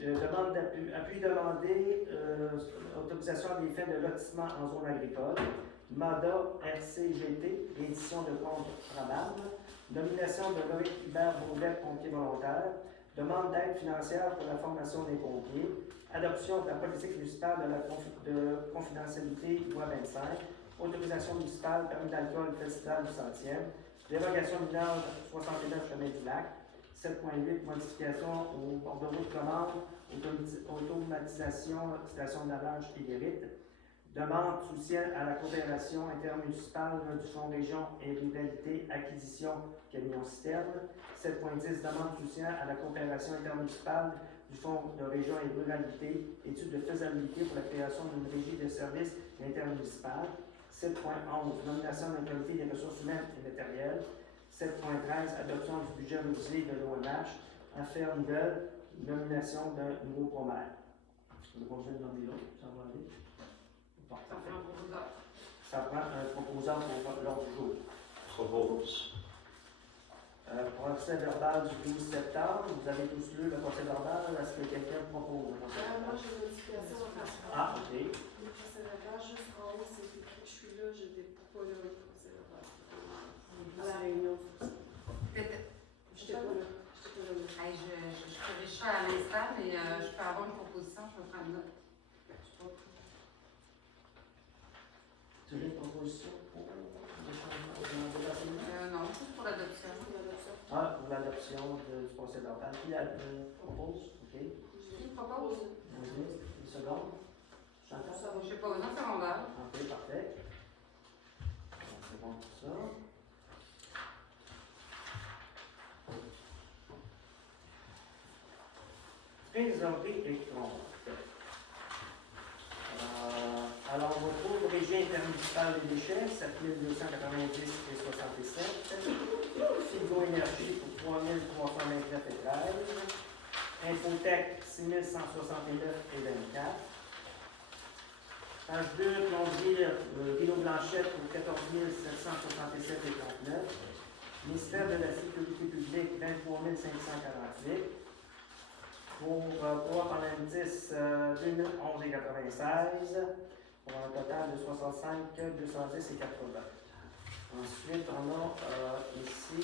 demande appui demandé, autorisation des faits de lotissement en zone agricole, mandat RCGT, réédition de compte probable, nomination de Loïc Hubert Beauvais, pompier volontaire, demande d'aide financière pour la formation des pompiers, adoption de la politique municipale de confidentialité loi 25, autorisation municipale, permis d'alcool, festival du 100e, dérogation mineure 69 chemin du lac, 7.8, modification au bordereau de commande, automatisation, station de lavage et guérite. Demande soutien à la coopération intermunicipale du Fonds Région et Ruralité, acquisition camion-citerne. 7.10, demande soutien à la coopération intermunicipale du Fonds de Région et Ruralité, étude de faisabilité pour la création d'une régie de services intermunicipale. 7.11, nomination d'un comité des ressources humaines et matérielles. 7.13, adoption du budget révisé de l'ONH. Affaires nouvelles, nomination d'un nouveau promètre. Je vais continuer de nommer l'autre, ça va aller. Bon, Ça fait un proposeur. ça prend un proposant pour l'ordre du jour. Propose. Procès verbal du 12 septembre. Vous avez tous lu le procès verbal. Est-ce que quelqu'un propose? Moi, j'ai une modification à faire. Ah, OK. Le procès verbal, juste en haut, c'est écrit je suis là, je n'étais pas là le procès verbal. À la réunion. Je n'étais pas là. Hey, je ferai ça à l'instant, mais je peux avoir une proposition, je vais prendre note. Tu as une proposition pour le changement de l'enseignement? Non, c'est pour l'adoption. Ah, pour l'adoption du procès verbal. Qui la propose? OK. Qui propose? Une seconde. Chantal? Je sais pas, non, secondaire. OK, parfait. C'est bon pour ça. Trésorerie et compte. Alors, on retrouve Régie intermunicipale des déchets, 7290 et 67. Figo Énergie pour 3329 et 13. Infotech, 6169 et 24. Page 2, plombier Guillaume Blanchette pour 14 767 et 39. Ministère de la Sécurité publique, 23 548. Pour 3 par l'indice 2011 et 96, pour un total de 65 210 et 80. Ensuite, on a ici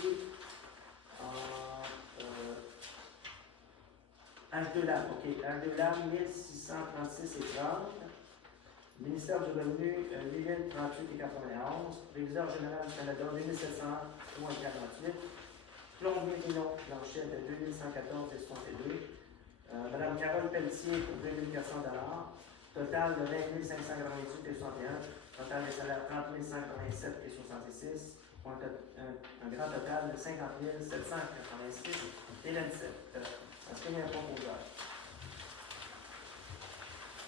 H2LAM, OK, H2LAM 1636 et 30. Ministère du Revenu 8038 et 91. Réviseur général du Canada 2703 et 48. Plombier Guillaume Blanchette 2114 et 62. Madame Carole Pelletier pour 2400 $. Total de 20 598 et 61. Total des salaires 30 187 et 66. Pour un grand total de 50 786 et 27. Est-ce qu'il y a un proposeur?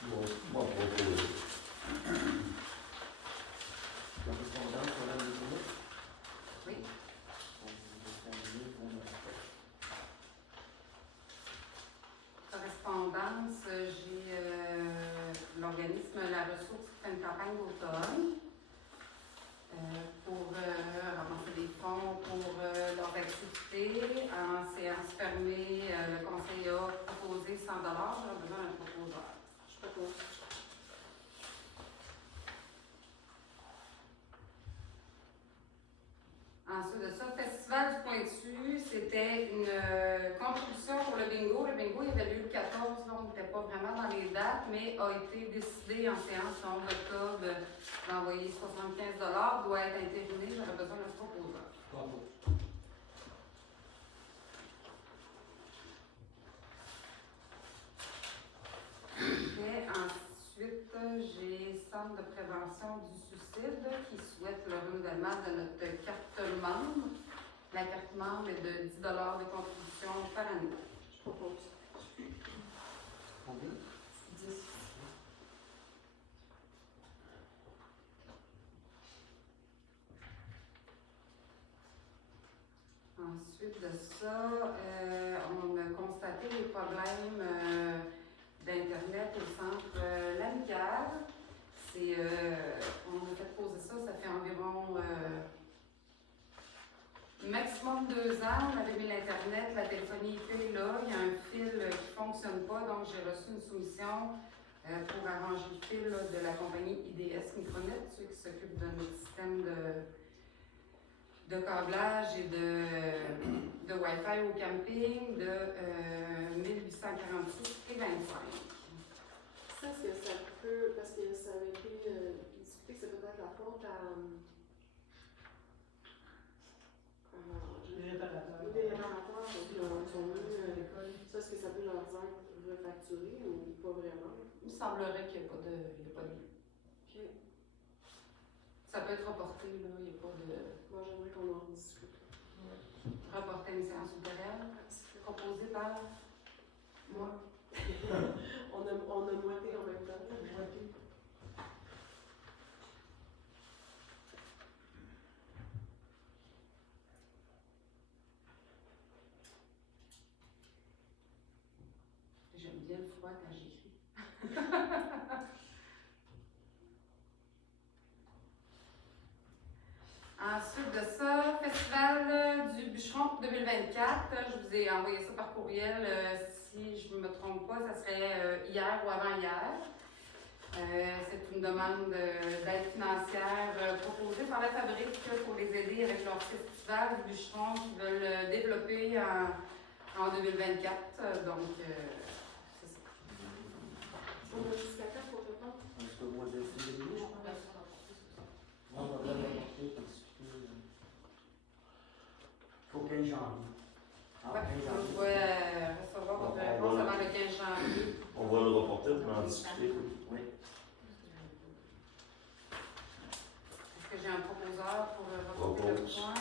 Moi, propose. Correspondance, Madame Deschamps? Oui. Correspondance, j'ai l'organisme La Ressource qui fait une campagne d'automne pour ramasser des fonds pour leurs activités. En séance fermée, le conseil a proposé 100 $. J'aurais besoin d'un proposeur. Je propose. Ensuite de ça, Festival du Pointu, c'était une contribution pour le bingo. Le bingo, il avait lieu le 14, donc on n'était pas vraiment dans les dates, mais a été décidé en séance le 11 octobre d'envoyer 75 $, doit être intériné. J'aurais besoin d'un proposeur. Et ensuite, j'ai Centre de prévention du suicide qui souhaite le renouvellement de notre carte membre. La carte membre est de 10 $ de contribution par année. Je propose. Combien? 10. Ensuite de ça, on a constaté les problèmes d'Internet au centre L'Amicale. On a fait poser ça, ça fait environ maximum 2 ans. On avait mis l'Internet, la téléphonie IP là, il y a un fil qui ne fonctionne pas, donc j'ai reçu une soumission pour arranger le fil là, de la compagnie IDS Micronet, ceux qui s'occupent de notre système de câblage et de Wi-Fi au camping de 1846 et 25. Ça, est-ce que ça peut, parce que ça avait été discuté que c'est peut-être la faute à Les réparateurs. les réparateurs qui sont venus, ça, est-ce que ça peut leur être refacturé ou pas vraiment? Il me semblerait qu'il n'y a pas de lien. Ok. Ça peut être reporté, là, il n'y a pas de... Moi, j'aimerais qu'on en discute. Reporter une séance ultérieure, proposée par moi. On a moitié en même temps. J'aime bien le froid quand j'écris. Ensuite de ça, Festival du Bûcheron 2024. Je vous ai envoyé ça par courriel. Si je ne me trompe pas, ça serait hier ou avant-hier. C'est une demande d'aide financière proposée par la Fabrique pour les aider avec leur festival du bûcheron qu'ils veulent développer en 2024. Donc, c'est ça. On a jusqu'à quand pour répondre? Jusqu'au mois de février, je pense. On va le reporter pour discuter. Faut 15 janvier. Ouais, 15 vous janvier. pouvez recevoir votre réponse avant le 15 janvier. On va le reporter pour en discuter. Oui. Est-ce que j'ai un proposeur pour reporter le Propose. point?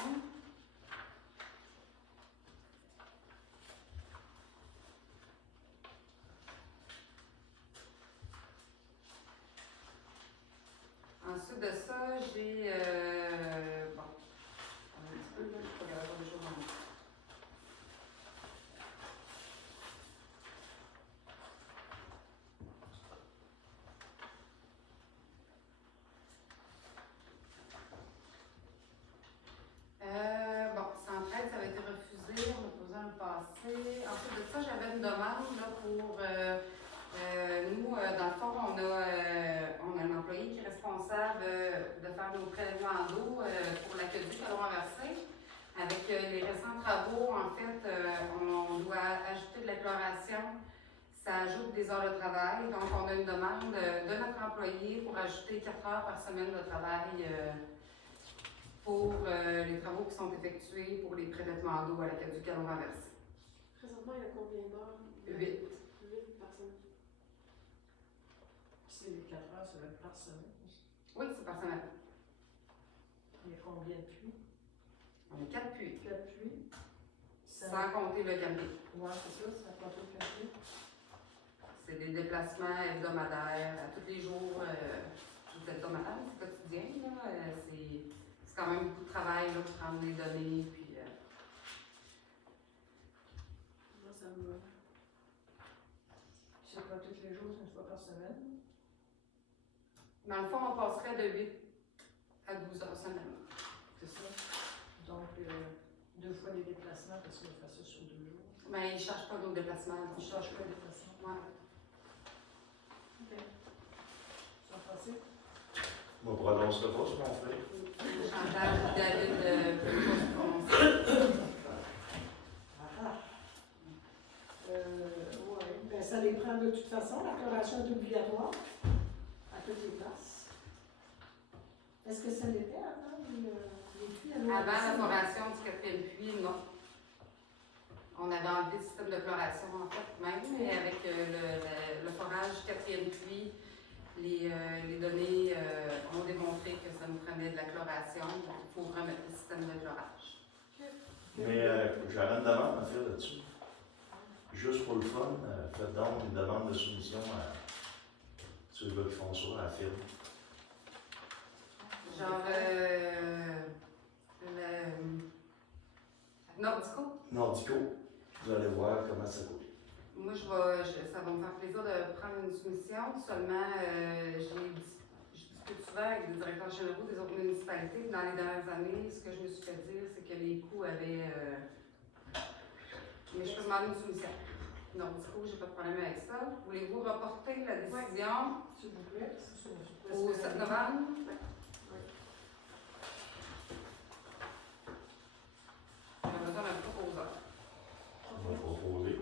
Ensuite de ça, j'ai. Bon. Un petit peu, là, je peux regarder des choses en même temps. Bon, Centraide, ça avait été refusé, on a posé un passé. Ensuite de ça, j'avais une demande là, pour. Nous, dans le fond, on a un employé qui est responsable de faire nos prélèvements d'eau pour l'aqueduc à renverser. Avec les récents travaux, en fait, on doit ajouter de la chloration. Ça ajoute des heures de travail. Donc, on a une demande de notre employé pour ajouter 4 heures par semaine de travail pour les travaux qui sont effectués pour les prélèvements d'eau à l'aqueduc à renverser. Présentement, il y a combien d'heures? 8. 8 par semaine. C'est les 4 heures, ça va être par semaine. Oui, c'est par semaine. Il y a combien de pluies? On a 4 puits, 4 pluies. sans compter le camping. Ouais, c'est ça, ça compte le camping. C'est des déplacements hebdomadaires à tous les jours. C'est hebdomadaire, c'est quotidien. Là. C'est quand même beaucoup de travail là, pour prendre les données. Puis, Moi, ça me va. C'est pas tous les jours, c'est une fois par semaine. dans le fond, on passerait de 8 à 12 heures semaine. C'est ça. Donc, 2 fois les déplacements parce qu'on fait ça sur 2 jours. Mais ils ne chargent pas nos déplacements. On ne change pas les déplacements. Ouais. OK. Ça va passer? On ne prononcerait pas ce qu'on fait. Chantal, David, peut pas se prononcer. Ouais. Ben, ça les prend de toute façon. La chloration est obligatoire à toutes les places. Est-ce que ça l'était avant les puits à l'eau? Avant la formation du 4e puits, non. On avait enlevé le système de chloration, en fait, même, mais avec le forage du 4e puits, les données ont démontré que ça nous prenait de la chloration, donc il faut remettre le système de chlorage. Mais j'aurais une demande à faire là-dessus. Juste pour le fun, faites donc une demande de soumission à ceux qui font ça à la firme. Genre, Nordico. Nordico, vous allez voir comment ça coûte. Moi, ça va me faire plaisir de prendre une soumission. Seulement, je discute souvent avec des directeurs généraux des autres municipalités. Dans les dernières années, ce que je me suis fait dire, c'est que les coûts avaient. Mais je peux demander une soumission. Non, du coup, j'ai pas de problème avec ça. Voulez-vous reporter la décision S'il vous plaît. au 7 novembre? On a besoin d'un proposeur. On va proposer.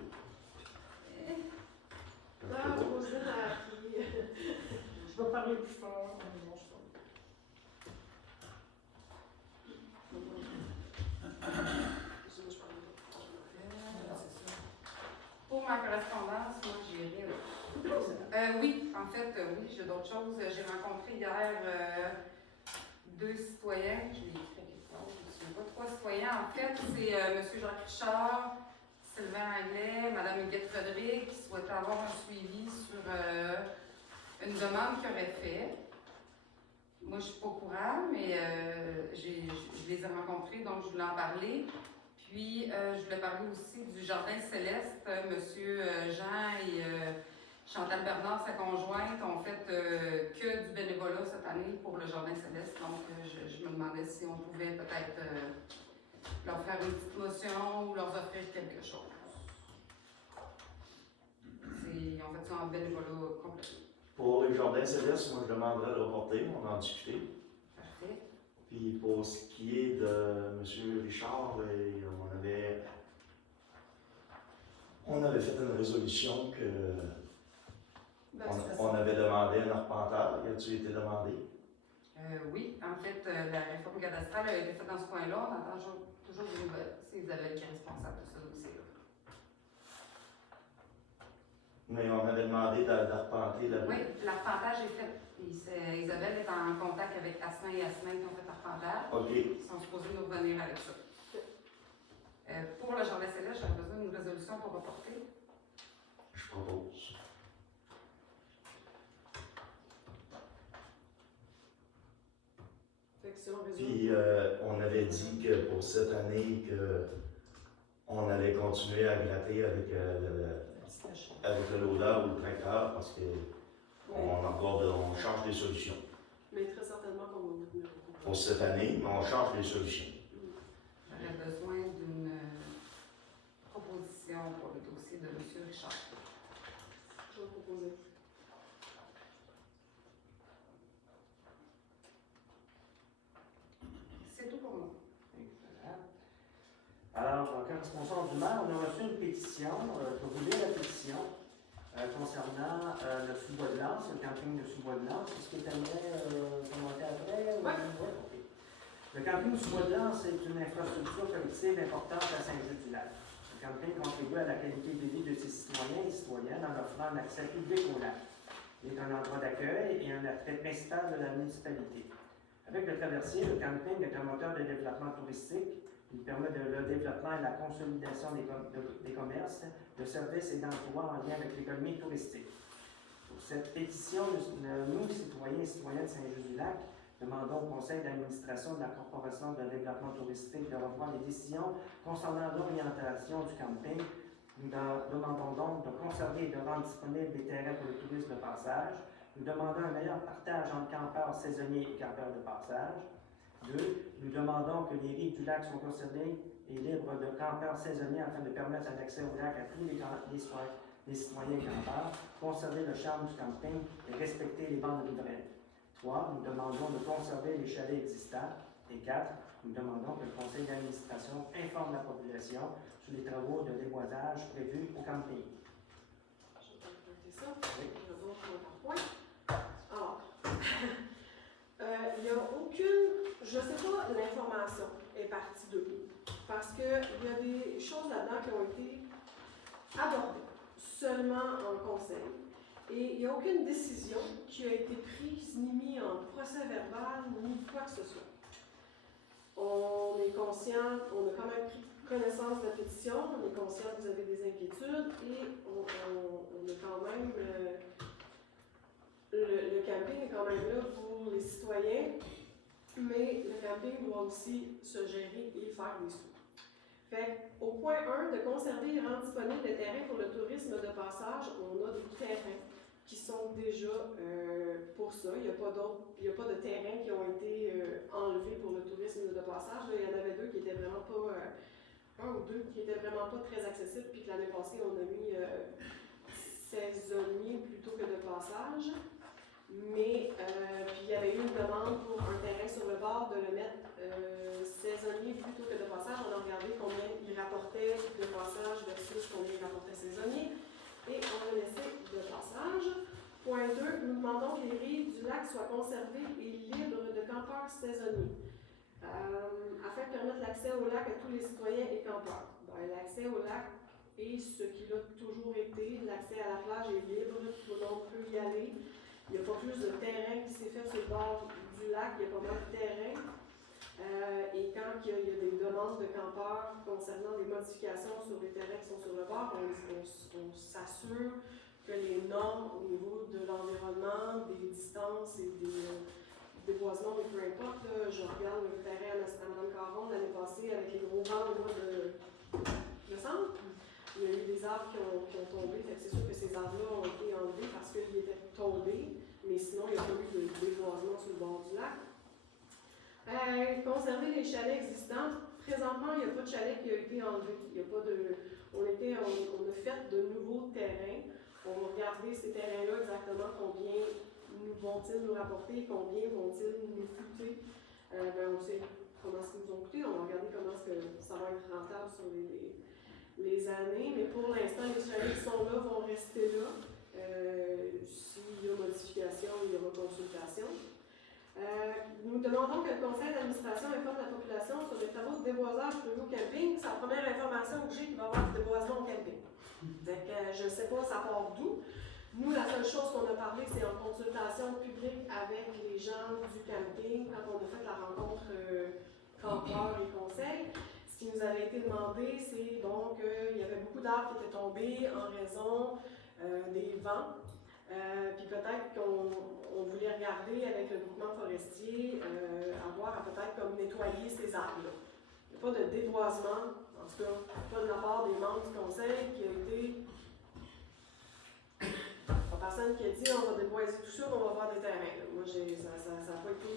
Ah, Roselyne a appris. Je vais parler plus fort. Non, je parle. Pour ma correspondance, moi, j'ai rien. Oui, en fait, oui, j'ai d'autres choses. J'ai rencontré hier deux citoyens. Je l'ai écrit quelque part, je ne me souviens pas. 3 citoyens. En fait, c'est M. Jacques Richard, Sylvain Anglais, Mme Huguette Frédéric qui souhaitaient avoir un suivi sur une demande qu'ils auraient faite. Moi, je ne suis pas au courant, mais je les ai rencontrés, donc je voulais en parler. Puis, je voulais parler aussi du Jardin Céleste. Monsieur Jean et Chantal Bernard, sa conjointe, ont fait que du bénévolat cette année pour le Jardin Céleste. Donc, je me demandais si on pouvait peut-être leur faire une petite motion ou leur offrir quelque chose. Ils ont fait ça en bénévolat complet. Pour les jardins célestes, moi je demanderais de reporter, on va en discuter. Parfait. Puis pour ce qui est de M. Richard, on avait fait une résolution que on avait demandé un arpenteur. Y a-t-il été demandé? Oui, en fait, la réforme cadastrale a été faite dans ce coin-là. On attend toujours des nouvelles. C'est Isabelle qui est responsable de ce dossier-là. Mais on avait demandé d'arpenter la Oui, l'arpentage est fait. Isabelle est en contact avec Asselin et Asselin qui ont fait l'arpentage. OK. Ils sont supposés nous revenir avec ça. Pour le Jardin Céleste, j'aurais besoin d'une résolution pour reporter. Je propose. Fait que si on résume. Puis on avait dit que pour cette année, on allait continuer à gratter avec le loader ou le tracteur parce que on change des solutions. Mais très certainement qu'on va vous tenir au courant. Pour cette année, mais on change des solutions. J'aurais besoin d'une proposition pour le dossier de M. Richard. Je vais proposer. C'est tout pour moi. Excellent. Alors, en correspondance du maire, on a reçu une pétition, je vais vous lire la pétition concernant le sous-bois de Lens, le camping de sous-bois de Lens. Est-ce que tu aimerais commenter après? Oui. OK. Le camping sous-bois de Lens est une infrastructure collective importante à Saint-Just-du-Lac. Le camping contribue à la qualité de vie de ses citoyens et citoyennes en offrant un accès public au lac. Il est un endroit d'accueil et un attrait principal de la municipalité. Avec le traversier, le camping est un moteur de développement touristique. Il permet le développement et la consolidation des commerces, de services et d'emplois en lien avec l'économie touristique. Pour cette pétition, nous, citoyens et citoyennes de Saint-Just-du-Lac, demandons au conseil d'administration de la Corporation de développement touristique de revoir les décisions concernant l'orientation du camping. Nous demandons donc de conserver et de rendre disponibles des terrains pour le tourisme de passage. Nous demandons un meilleur partage entre campeurs saisonniers et campeurs de passage. 2. Nous demandons que les rives du lac soient conservées et libres de campeurs saisonniers afin de permettre un accès au lac à tous les citoyens campeurs, conserver le charme du camping et respecter les bandes riveraines. 3. Nous demandons de conserver les chalets existants. Et 4. Nous demandons que le conseil d'administration informe la population sur les travaux de déboisage prévus au camping. Je vais compléter ça. Je vais d'autres points. Alors, il n'y a aucune, je ne sais pas, l'information est partie de où. Parce qu'il y a des choses là-dedans qui ont été abordées seulement en conseil. Et il n'y a aucune décision qui a été prise, ni mise en procès verbal, ni quoi que ce soit. On est conscient, on a quand même pris connaissance de la pétition, on est conscient que vous avez des inquiétudes et on a quand même. Le camping est quand même là pour les citoyens, mais le camping doit aussi se gérer et faire des sous. Fait au point 1, de conserver et rendre disponibles des terrains pour le tourisme de passage, on a des terrains qui sont déjà pour ça. Il n'y a pas de terrains qui ont été enlevés pour le tourisme de passage. Là, il y en avait 2 qui n'étaient vraiment pas un ou deux qui étaient vraiment pas très accessibles, puis que l'année passée, on a mis saisonnier plutôt que de passage. Mais, puis il y avait eu une demande pour un terrain sur le bord de le mettre saisonnier plutôt que de passage. On a regardé combien il rapportait de passage versus combien il rapportait saisonnier. Et on a laissé de passage. Point 2, nous demandons que les rives du lac soient conservées et libres de campeurs saisonniers. Afin de permettre l'accès au lac à tous les citoyens et campeurs. Ben, l'accès au lac est ce qu'il a toujours été. L'accès à la plage est libre, tout le monde peut y aller. Il n'y a pas plus de terrain qui s'est fait sur le bord du lac, il y a pas mal de terrain. Et quand il y a des demandes de campeurs concernant des modifications sur les terrains qui sont sur le bord, on s'assure que les normes au niveau de l'environnement, des distances et des déboisements, mais peu importe, là, je regarde le terrain à Mme Caron l'année passée avec les gros vents au mois de décembre. Il y a eu des arbres qui ont tombé, fait que c'est sûr que ces arbres-là ont été enlevés parce qu'ils étaient tombés, mais sinon il n'y a pas eu de déboisement sur le bord du lac. Conserver les chalets existants. Présentement, il n'y a pas de chalet qui a été enlevé. Il y a pas de, on a fait de nouveaux terrains. On va regarder ces terrains-là exactement combien vont-ils nous rapporter, combien vont-ils nous coûter. On sait comment ils nous ont coûté, on va regarder comment est-ce que ça va être rentable sur les années, mais pour l'instant, les chalets qui sont là vont rester là. S'il y a modification, il y aura consultation. Nous demandons que le conseil d'administration informe la population sur les travaux de déboisage prévus au camping. C'est la première information que j'ai qu'il va y avoir du déboisement au camping. Donc, je ne sais pas ça part d'où. Nous, la seule chose qu'on a parlé, c'est en consultation publique avec les gens du camping, quand on a fait la rencontre campeurs et conseils. Ce qui nous avait été demandé, c'est donc qu'il y avait beaucoup d'arbres qui étaient tombés en raison des vents. Puis peut-être qu'on voulait regarder avec le groupement forestier, avoir à peut-être comme nettoyer ces arbres-là. Il n'y a pas de déboisement, en tout cas, pas de la part des membres du conseil qui a été. La personne qui a dit on va déboiser tout ça, on va avoir des terrains. Là. Moi, ça n'a pas été.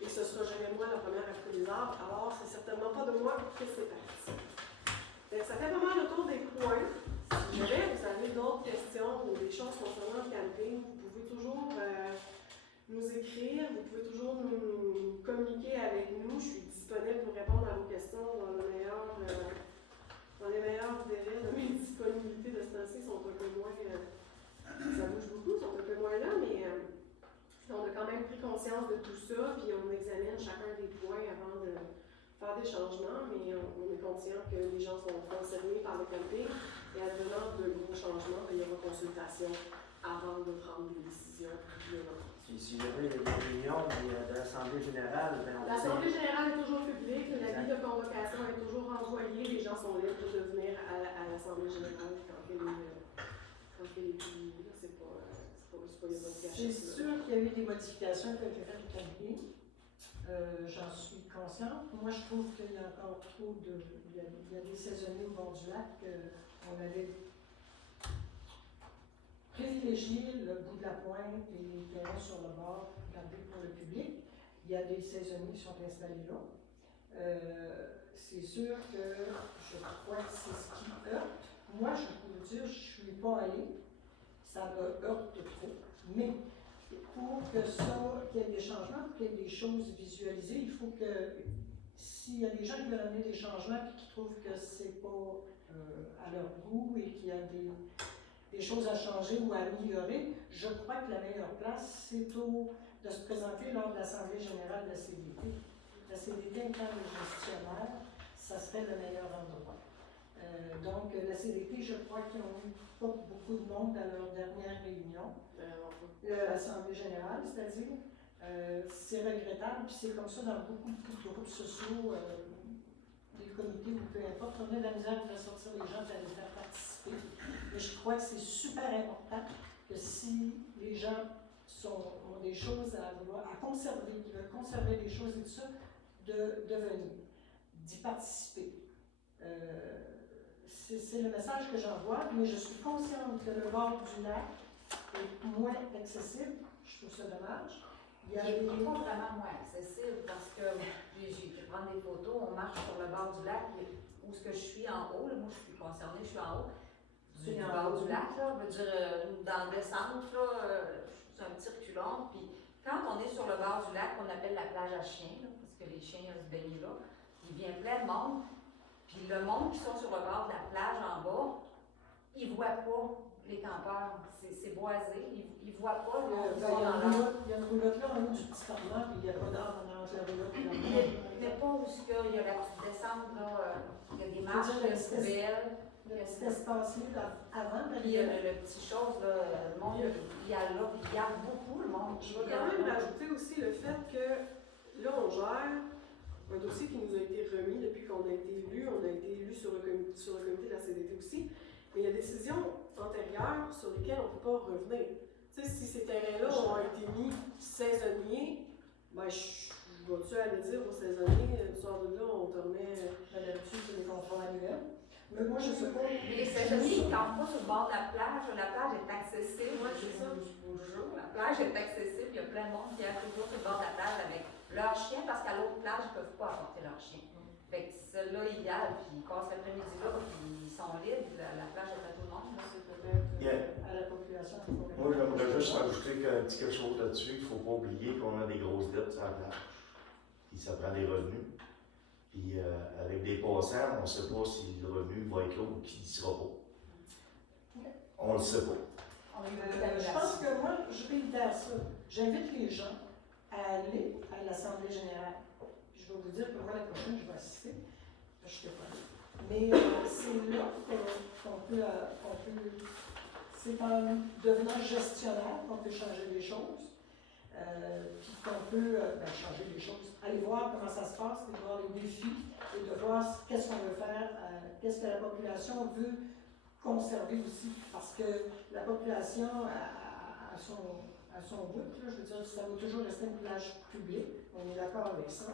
Et ce sera jamais moi la première à couper des arbres, alors c'est certainement pas de moi que c'est parti. Ça fait pas mal le tour des points. Si jamais vous avez d'autres questions ou des choses concernant le camping, vous pouvez toujours nous écrire, vous pouvez toujours nous communiquer avec nous. Je suis disponible pour répondre à vos questions dans les meilleurs délais de mes disponibilités de ce temps-ci sont un peu moins. Ça bouge beaucoup, sont un peu moins là, mais on a quand même pris conscience de tout ça, puis on examine chacun des points avant de faire des changements, mais on est conscient que les gens sont concernés par le camping et advenant de gros changements, il y aura consultation avant de prendre des décisions. Si jamais il y a des réunions de l'Assemblée générale, l'Assemblée générale est toujours publique, l'avis de convocation est toujours envoyé, les gens sont libres de venir à l'Assemblée générale quand elle est publiée. C'est pas C'est sûr qu'il y a eu des modifications qui ont été faites au camping. J'en suis consciente. Moi, je trouve qu'il y a encore trop de. Il y a des saisonniers au bord du lac. On avait privilégié le bout de la pointe et les terrains sur le bord pour le public. Il y a des saisonniers qui sont installés là. C'est sûr que je crois que c'est ce qui heurte. Moi, je peux vous dire, je ne suis pas allée. Ça me heurte trop. Mais pour que ça, qu'il y ait des changements, pour qu'il y ait des choses visualisées, il faut que s'il y a des gens qui veulent amener des changements et qui trouvent que c'est pas à leur goût et qu'il y a des choses à changer ou à améliorer, je crois que la meilleure place, c'est de se présenter lors de l'Assemblée générale de la CDT. La CDT étant le gestionnaire, ça serait le meilleur endroit. Donc, la CDT, je crois qu'ils n'ont eu pas beaucoup de monde à leur dernière réunion. L'Assemblée générale, c'est-à-dire, c'est regrettable, puis c'est comme ça dans beaucoup de groupes sociaux, des comités ou peu importe, on a de la misère à faire sortir les gens et à les faire participer. Mais je crois que c'est super important que si les gens ont des choses à conserver, qui veulent conserver des choses et tout ça, de venir, d'y participer. C'est le message que j'envoie, mais je suis consciente que le bord du lac est moins accessible, je trouve ça dommage, Il y a qui n'est des- pas vraiment moins accessible parce que j'ai pu prendre des photos, on marche sur le bord du lac, où ce que je suis en haut, là, moi je suis concernée, je suis en haut, du C'est en bord haut. du lac, là, je veux dire, dans le descente, là, c'est un petit reculon, puis quand on est sur le bord du lac, on appelle la plage à chiens, là, parce que les chiens se baignent là, il vient plein de monde, puis le monde qui sont sur le bord de la plage en bas, ils ne voient pas les campeurs, c'est boisé, ils ne voient pas le monde qui sont dans l'eau. Il y a une roulotte là en haut du petit parlement, puis il y a pas d'arbre entre la roulotte et la Mais pas où il y a la petite descente, là, il y a des marches, il y a des poubelles, Le petit espace-là avant, puis il y a le petit chose, là, le monde, il y a là, puis il y a beaucoup le monde. Je vais quand même rajouter aussi le fait que là, on gère un dossier qui nous a été remis depuis qu'on a été élu. On a été élu sur le comité de la CDT aussi. Mais il y a des décisions antérieures sur lesquelles on ne peut pas revenir. Tu sais, si ces terrains-là ont été mis saisonniers, ben, je vais-tu aller dire aux saisonniers, tu sors de là, on te remet. Là-dessus, c'est des contrats annuels. Mais moi, je sais pas. Mais les saisonniers, ils ne campent pas sur le bord de la plage est accessible. Ouais, c'est ça. Je vous jure, la plage est accessible, il y a plein de monde qui est toujours sur le bord de la plage avec leurs chiens, parce qu'à l'autre plage, ils ne peuvent pas apporter leurs chiens. Fait que celle-là, ils y allent, puis ils passent l'après-midi là, puis ils sont libres, la plage est à tout le monde. Là, c'est peut-être. À la population. Moi, j'aimerais juste rajouter un petit quelque chose là-dessus. Il ne faut pas oublier qu'on a des grosses dettes sur la plage. Puis ça prend des revenus. Puis avec des passants, on ne sait pas si le revenu va être là ou qu'il n'y sera pas. On ne le sait pas. On a eu beaucoup Je d'annulations. pense que moi, je réitère ça. J'invite les gens à aller à l'Assemblée générale. Je vais vous dire que moi, la prochaine, je vais assister. Je ne sais pas. Mais c'est là qu'on peut, c'est en devenant gestionnaire qu'on peut changer les choses. Puis qu'on peut changer les choses. Aller voir comment ça se passe, de voir les défis et de voir qu'est-ce qu'on veut faire, qu'est-ce que la population veut conserver aussi. Parce que la population, à son bout, là, je veux dire, ça va toujours rester une plage publique. On est d'accord avec ça.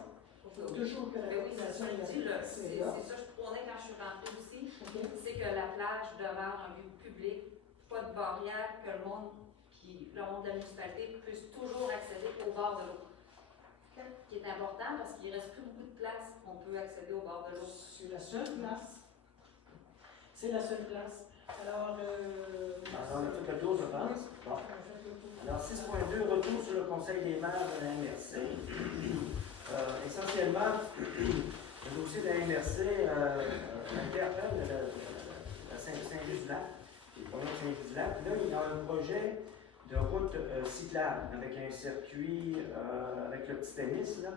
Il faut toujours que la Mais oui, c'est population ça, ait je dis, là, accès c'est là. ça, je prônais quand je suis rentrée aussi, OK? c'est que la plage demeure un lieu public, pas de barrière, que le monde de la municipalité puisse toujours accéder au bord de l'eau. Ce qui est important parce qu'il ne reste plus beaucoup de place, on peut accéder au bord de l'eau. C'est la seule place. C'est la seule place. Alors, On a fait le tour, je pense. Bon. Alors, 6.2, retour sur le conseil des maires de la MRC. Essentiellement, le dossier de la MRC interpelle la Saint-Just-du-Lac, le premier Saint-Just-du-Lac. Là, il y a un projet de route cyclable avec un circuit avec le petit tennis, là,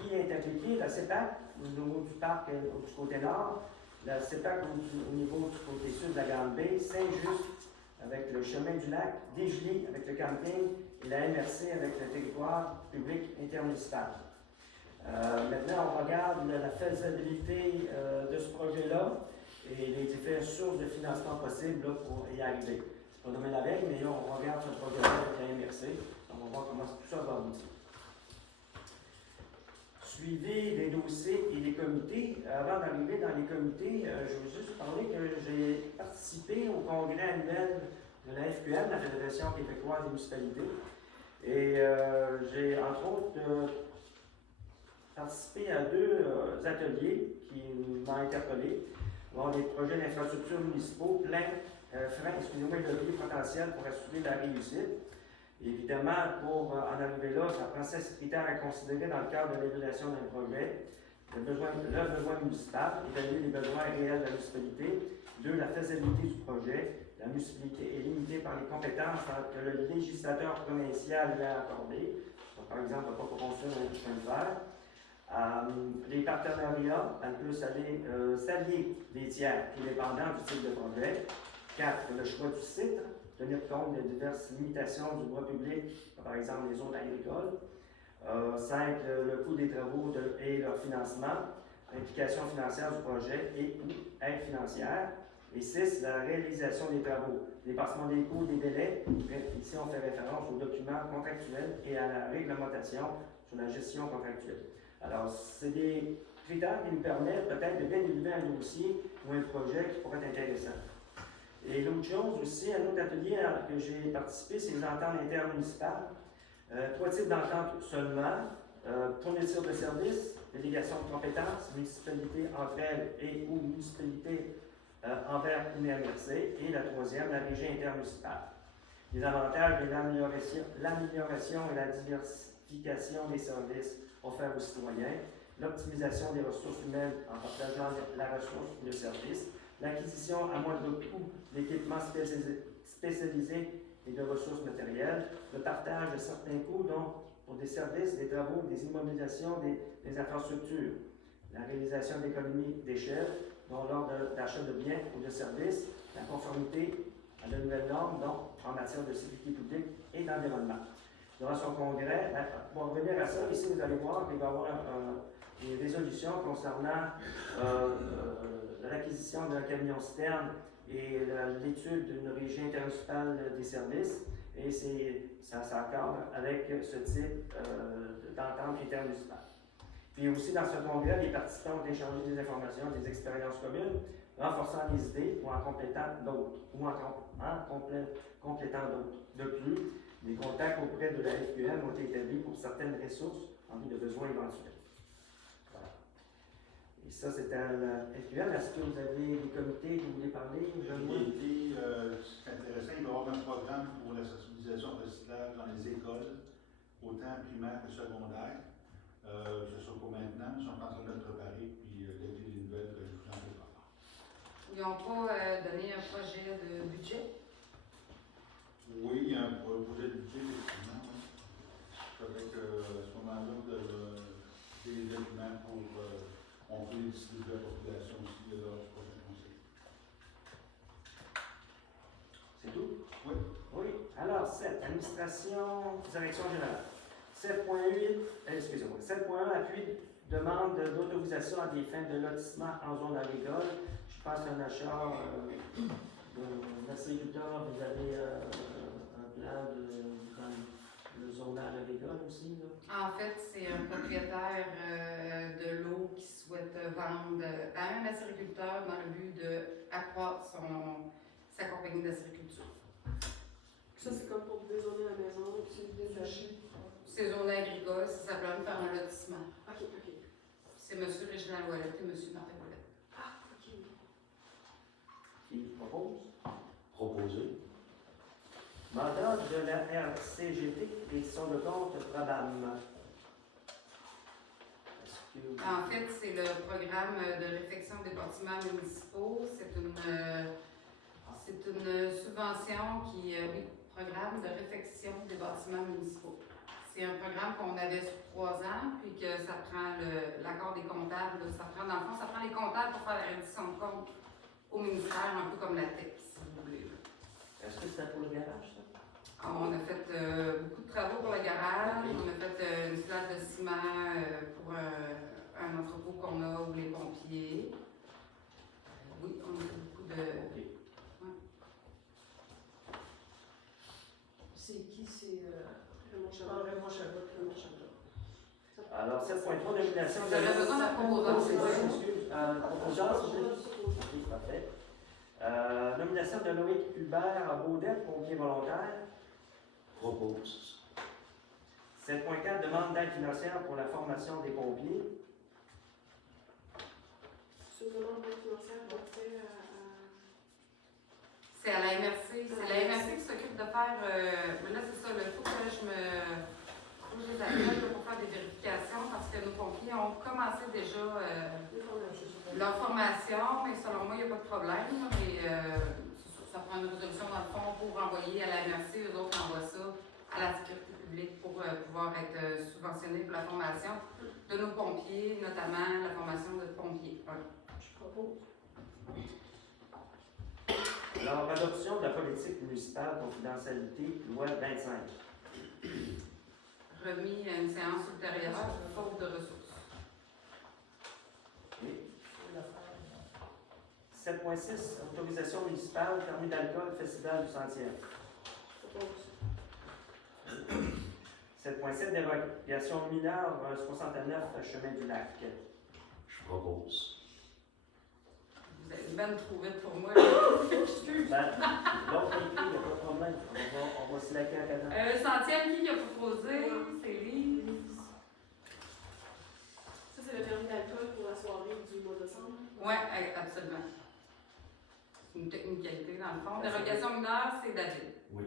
qui est impliqué la CEPAC au niveau du parc du côté nord, la CEPAC au niveau du côté sud de la Grande Baie, Saint-Just avec le chemin du lac, Desgelées avec le camping et la MRC avec le territoire public intermunicipal. Maintenant, on regarde la faisabilité de ce projet-là et les différentes sources de financement possibles là, pour y arriver. C'est pas nommé la veille, mais là, on regarde ce projet-là avec la MRC. On va voir comment tout ça va aboutir. Suivi des dossiers et des comités. Avant d'arriver dans les comités, je veux juste parler que j'ai participé au congrès annuel de la FQM, la Fédération québécoise des municipalités. Et j'ai, entre autres, participé à deux ateliers qui m'ont interpellé. Bon, des projets d'infrastructures municipaux, freins, excusez-moi, et leviers potentiels pour assurer la réussite. Évidemment, pour en arriver là, ça prend 6 critères à considérer dans le cadre de l'évaluation d'un projet. Le besoin municipal, évaluer les besoins réels de la municipalité. 2, la faisabilité du projet. La municipalité est limitée par les compétences que le législateur provincial lui a accordées. Par exemple, on ne peut pas construire un chemin de fer. Les partenariats, elle peut s'allier des tiers, tout dépendant du type de projet. 4, le choix du site, tenir compte des diverses limitations du droit public, par exemple les zones agricoles. 5, le coût des travaux et leur financement, implication financière du projet et ou aide financière. Et 6, la réalisation des travaux, dépassement des coûts, des délais. Ici, on fait référence aux documents contractuels et à la réglementation sur la gestion contractuelle. Alors, c'est des critères qui nous permettent peut-être de bien évaluer un dossier ou un projet qui pourrait être intéressant. Et l'autre chose aussi, un autre atelier que j'ai participé, c'est les ententes intermunicipales. 3 types d'entente seulement. Fourniture de services, délégation de compétences, municipalité entre elles et ou municipalité envers une MRC. Et la troisième, la régie intermunicipale. Les avantages de l'amélioration et la diversification des services offerts aux citoyens, l'optimisation des ressources humaines en partageant la ressource ou le service, l'acquisition à moindre coût d'équipements spécialisés et de ressources matérielles, le partage de certains coûts dont pour des services, des travaux, des immobilisations, des infrastructures, la réalisation d'économies d'échelle, dont lors d'achat de biens ou de services, la conformité à de nouvelles normes, donc en matière de sécurité publique et d'environnement. Durant son congrès, pour revenir à ça, ici vous allez voir qu'il va y avoir des résolutions concernant l'acquisition d'un camion-citerne et l'étude d'une régie intermunicipale des services. Et ça s'accorde avec ce type d'entente intermunicipale. Puis aussi, dans ce congrès, les participants ont échangé des informations, des expériences communes, renforçant les idées ou en complétant d'autres, complétant d'autres. De plus, des contacts auprès de la FQM ont été établis pour certaines ressources en vue de besoins éventuels. Voilà. Et ça, c'était la FQM. Est-ce que vous avez des comités que vous voulez parler? C'est intéressant, il va y avoir un programme pour la sensibilisation au recyclage dans les écoles, autant primaires que secondaires. Ce sera pour maintenant, ils sont en train de le préparer, puis dès que j'ai des nouvelles, je vous en prépare. Ils n'ont pas donné un projet de budget? Oui, il y a un projet de budget, effectivement. Oui. Il faudrait qu'à ce moment-là, vous avez des documents pour on peut les distribuer à la population aussi lors du prochain conseil. C'est tout? Oui. Oui. Alors, 7, administration, direction générale. 7.1, appui demande d'autorisation à des fins de lotissement en zone agricole. Je pense à un achat d'un agriculteur, vous avez un plan dans le zonage agricole aussi, là? En fait, c'est un propriétaire de l'eau qui souhaite vendre à un acériculteur dans le but d'accroître sa compagnie d'acériculture. Ça, c'est comme pour dézoner la maison, c'est détaché. C'est zone agricole, c'est simplement faire un lotissement. OK. C'est M. Réginald Ouellette et M. Martin Ouellette. Ah, OK. Qui propose? Proposé. Mandat de la RCGT, édition de compte Prabam. En fait, c'est le programme de réfection des bâtiments municipaux. C'est une subvention qui, oui, programme de réfection des bâtiments municipaux. C'est un programme qu'on avait sur 3 ans, puis que ça prend l'accord des comptables. Ça prend, dans le fond, ça prend les comptables pour faire la reddition de compte au ministère, un peu comme la TEC, si vous voulez. Est-ce que c'était pour le garage, ça? On a fait beaucoup de travaux pour le garage. On a fait une slate de ciment pour un entrepôt qu'on a où les pompiers. Oui, on a fait beaucoup de... OK. C'est qui? C'est Raymond Chabot. Raymond Chabot. Alors, 7.3, nomination de... Vous avez besoin d'un proposant, C'est c'est ça, ça? excuse. Proposant, s'il vous plaît. OK, parfait. Nomination de Loïc Hubert à Baudette, pompier volontaire. Propose. 7.4, demande d'aide financière pour la formation des pompiers. Ce demande d'aide financière va faire C'est à la MRC. C'est la MRC qui s'occupe de faire... mais là, c'est ça, il faut que je les appelle pour faire des vérifications parce que nos pompiers ont commencé déjà leur formation, mais selon moi, il n'y a pas de problème. Là, mais ça prend une résolution dans le fond pour envoyer à la MRC. Eux autres envoient ça à la sécurité publique pour pouvoir être subventionnés pour la formation de nos pompiers, notamment la formation de pompiers. Voilà. Je propose. Alors, adoption de la politique municipale confidentialité, loi 25. Remis à une séance ultérieure, faute de ressources. OK. 7.6, autorisation municipale, permis d'alcool, festival du Sentier. 7.7, dérogation mineure 69, chemin du lac. Je propose. Vous avez bien trouvé pour moi. Ben, l'autre écrit, il n'y a pas de problème. On va se laquer à cadran. Sans centième, qui a proposé? C'est Lise. Ça, c'est le permis d'alcool pour la soirée du mois de décembre. Oui, absolument. C'est une technicalité, dans le fond. Dérogation mineure, c'est David. Oui.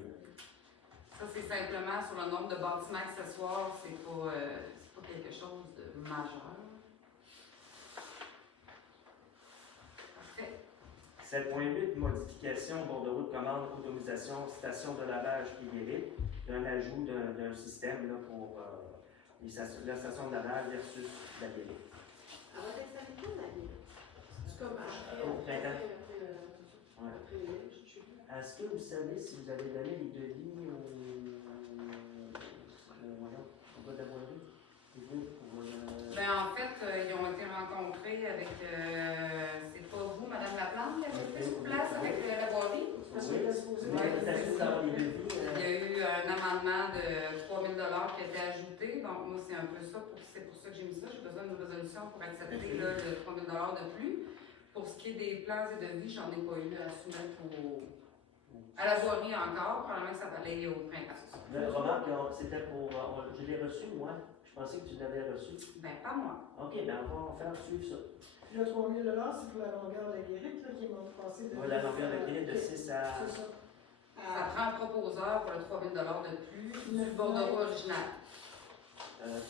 Ça, c'est simplement sur le nombre de bâtiments accessoires, c'est pas quelque chose de majeur. Parfait. 7.8, modification, bordereau de commande, autorisation, station de lavage et guérite. Un ajout d'un système là, pour la station de lavage versus la guérite. Elle va être installée quand, la ville? C'est comme après, Au printemps. Ouais. après les je suis là. Est-ce que vous savez si vous avez donné les devis au gars de la voirie? Ben, en fait, ils ont été rencontrés avec. C'est pas vous, Madame Laplante, qui avez fait sur place avec la voirie? Parce qu'il était supposé. Ouais, c'est d'avoir les devis. Il y a eu un amendement de 3 000 qui a été ajouté. Donc, moi, c'est un peu ça. C'est pour ça que j'ai mis ça. J'ai besoin d'une résolution pour accepter là, le 3 000 de plus. Pour ce qui est des plans et devis, j'en ai pas eu à soumettre à la voirie encore. Probablement que ça va aller au printemps. Remarque, c'était pour. Je l'ai reçu, moi. Je pensais que tu l'avais reçu. Ben, pas moi. OK, ben on va faire suivre ça. Le 3 000 c'est pour la longueur de la guérite, là, qui m'a passé de. Oui, la longueur de guérite de 6 à. C'est ça. Ça prend un proposeur pour le 3 000 de plus du bordereau original.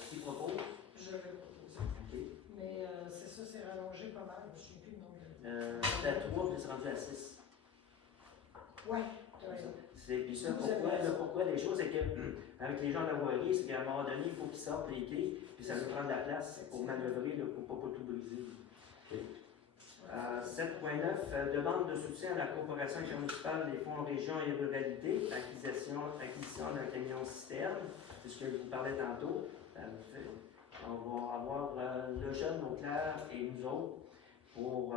Qui propose? Je vais le proposer. OK. Mais c'est ça, c'est rallongé pas mal. Je ne sais plus le nombre de. C'était à 3, puis c'est rendu à 6. Ouais, tu as raison. Puis ça, pourquoi les choses, c'est que avec les gens de la voirie, c'est qu'à un moment donné, il faut qu'ils sortent les quais, puis ça nous prend de la place pour manœuvrer, là, pour ne pas tout briser. 7.9, demande de soutien à la coopération intermunicipale des fonds région et ruralité, acquisition d'un camion citerne, c'est ce que je vous parlais tantôt. On va avoir le jeune Auclair et nous autres pour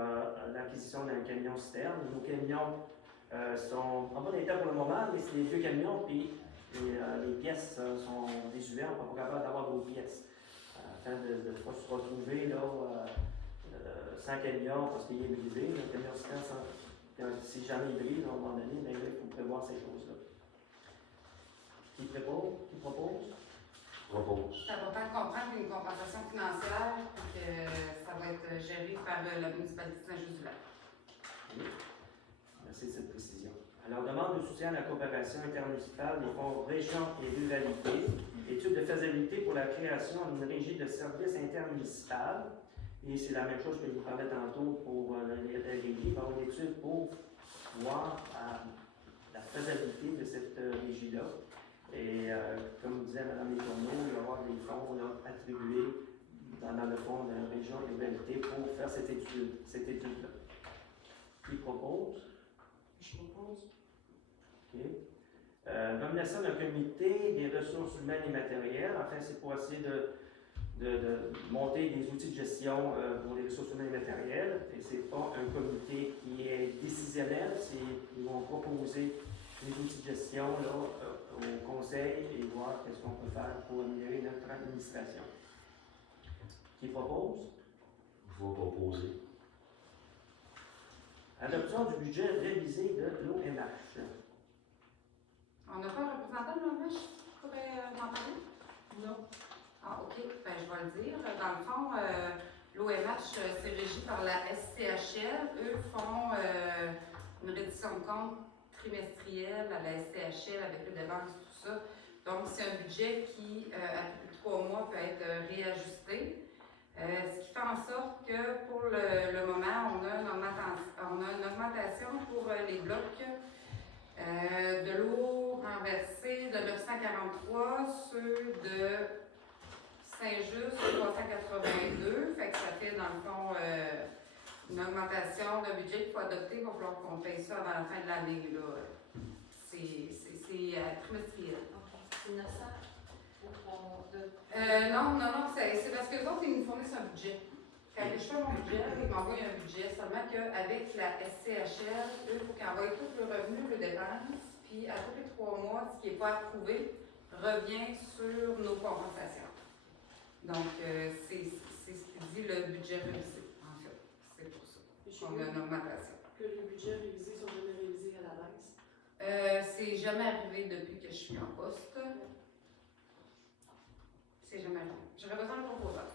l'acquisition d'un camion citerne. Nos camions sont en bon état pour le moment, mais c'est des vieux camions, puis les pièces sont désuètes, on ne va pas capable d'avoir d'autres pièces. Afin de ne pas se retrouver là, sans camion parce qu'il est brisé. Le camion citerne, si jamais il brise, à un moment donné, ben, il faut prévoir ces choses-là. Qui propose? Propose. Ça va faire comprendre une compensation financière que ça va être géré par la municipalité de Saint-Just-du-Lac. Oui. Merci de cette précision. Alors, demande de soutien à la coopération intermunicipale des fonds région et ruralité. Étude de faisabilité pour la création d'une régie de services intermunicipal. Et c'est la même chose que je vous parlais tantôt pour la régie, par une étude pour voir la faisabilité de cette régie-là. Et comme disait Mme Letourneau, il va y avoir des fonds là, attribués dans le fonds de la région et ruralité pour faire cette étude-là. Qui propose? Je propose. OK. Nomination d'un comité des ressources humaines et matérielles. Enfin, c'est pour essayer de monter des outils de gestion pour les ressources humaines et matérielles. Et ce n'est pas un comité qui est décisionnel, ils vont proposer des outils de gestion là, au conseil et voir qu'est-ce qu'on peut faire pour améliorer notre administration. Qui propose? Je vais proposer. Adoption du budget révisé de l'OMH. On n'a pas un représentant de l'OMH qui pourrait en parler? Non. Ah, OK. Ben, je vais le dire. Dans le fond, l'OMH, c'est régi par la SCHL. Eux font une reddition de compte trimestrielle à la SCHL avec les dépenses et tout ça. Donc, c'est un budget qui, après 3 mois, peut être réajusté. Ce qui fait en sorte que pour le moment, on a une augmentation pour les blocs de l'eau renversée de 943, ceux de Saint-Just 382. Fait que ça fait dans le fond une augmentation de budget qu'il faut adopter. Il va falloir qu'on paye ça avant la fin de l'année. C'est trimestriel. C'est 900 ou 3 mois de. Non, c'est parce que les autres, ils nous fournissent un budget. Quand je fais mon budget, ils m'envoient un budget, seulement qu'avec la SCHL, eux, il faut qu'ils envoient tout le revenu, le dépense, puis à tous les 3 mois, ce qui n'est pas approuvé revient sur nos compensations. Donc, c'est ce qui dit le budget révisé, en fait. C'est pour ça qu'on a une augmentation. Que les budgets révisés sont jamais révisés à la baisse. C'est jamais arrivé depuis que je suis en poste. C'est jamais arrivé. J'aurais besoin de proposeur.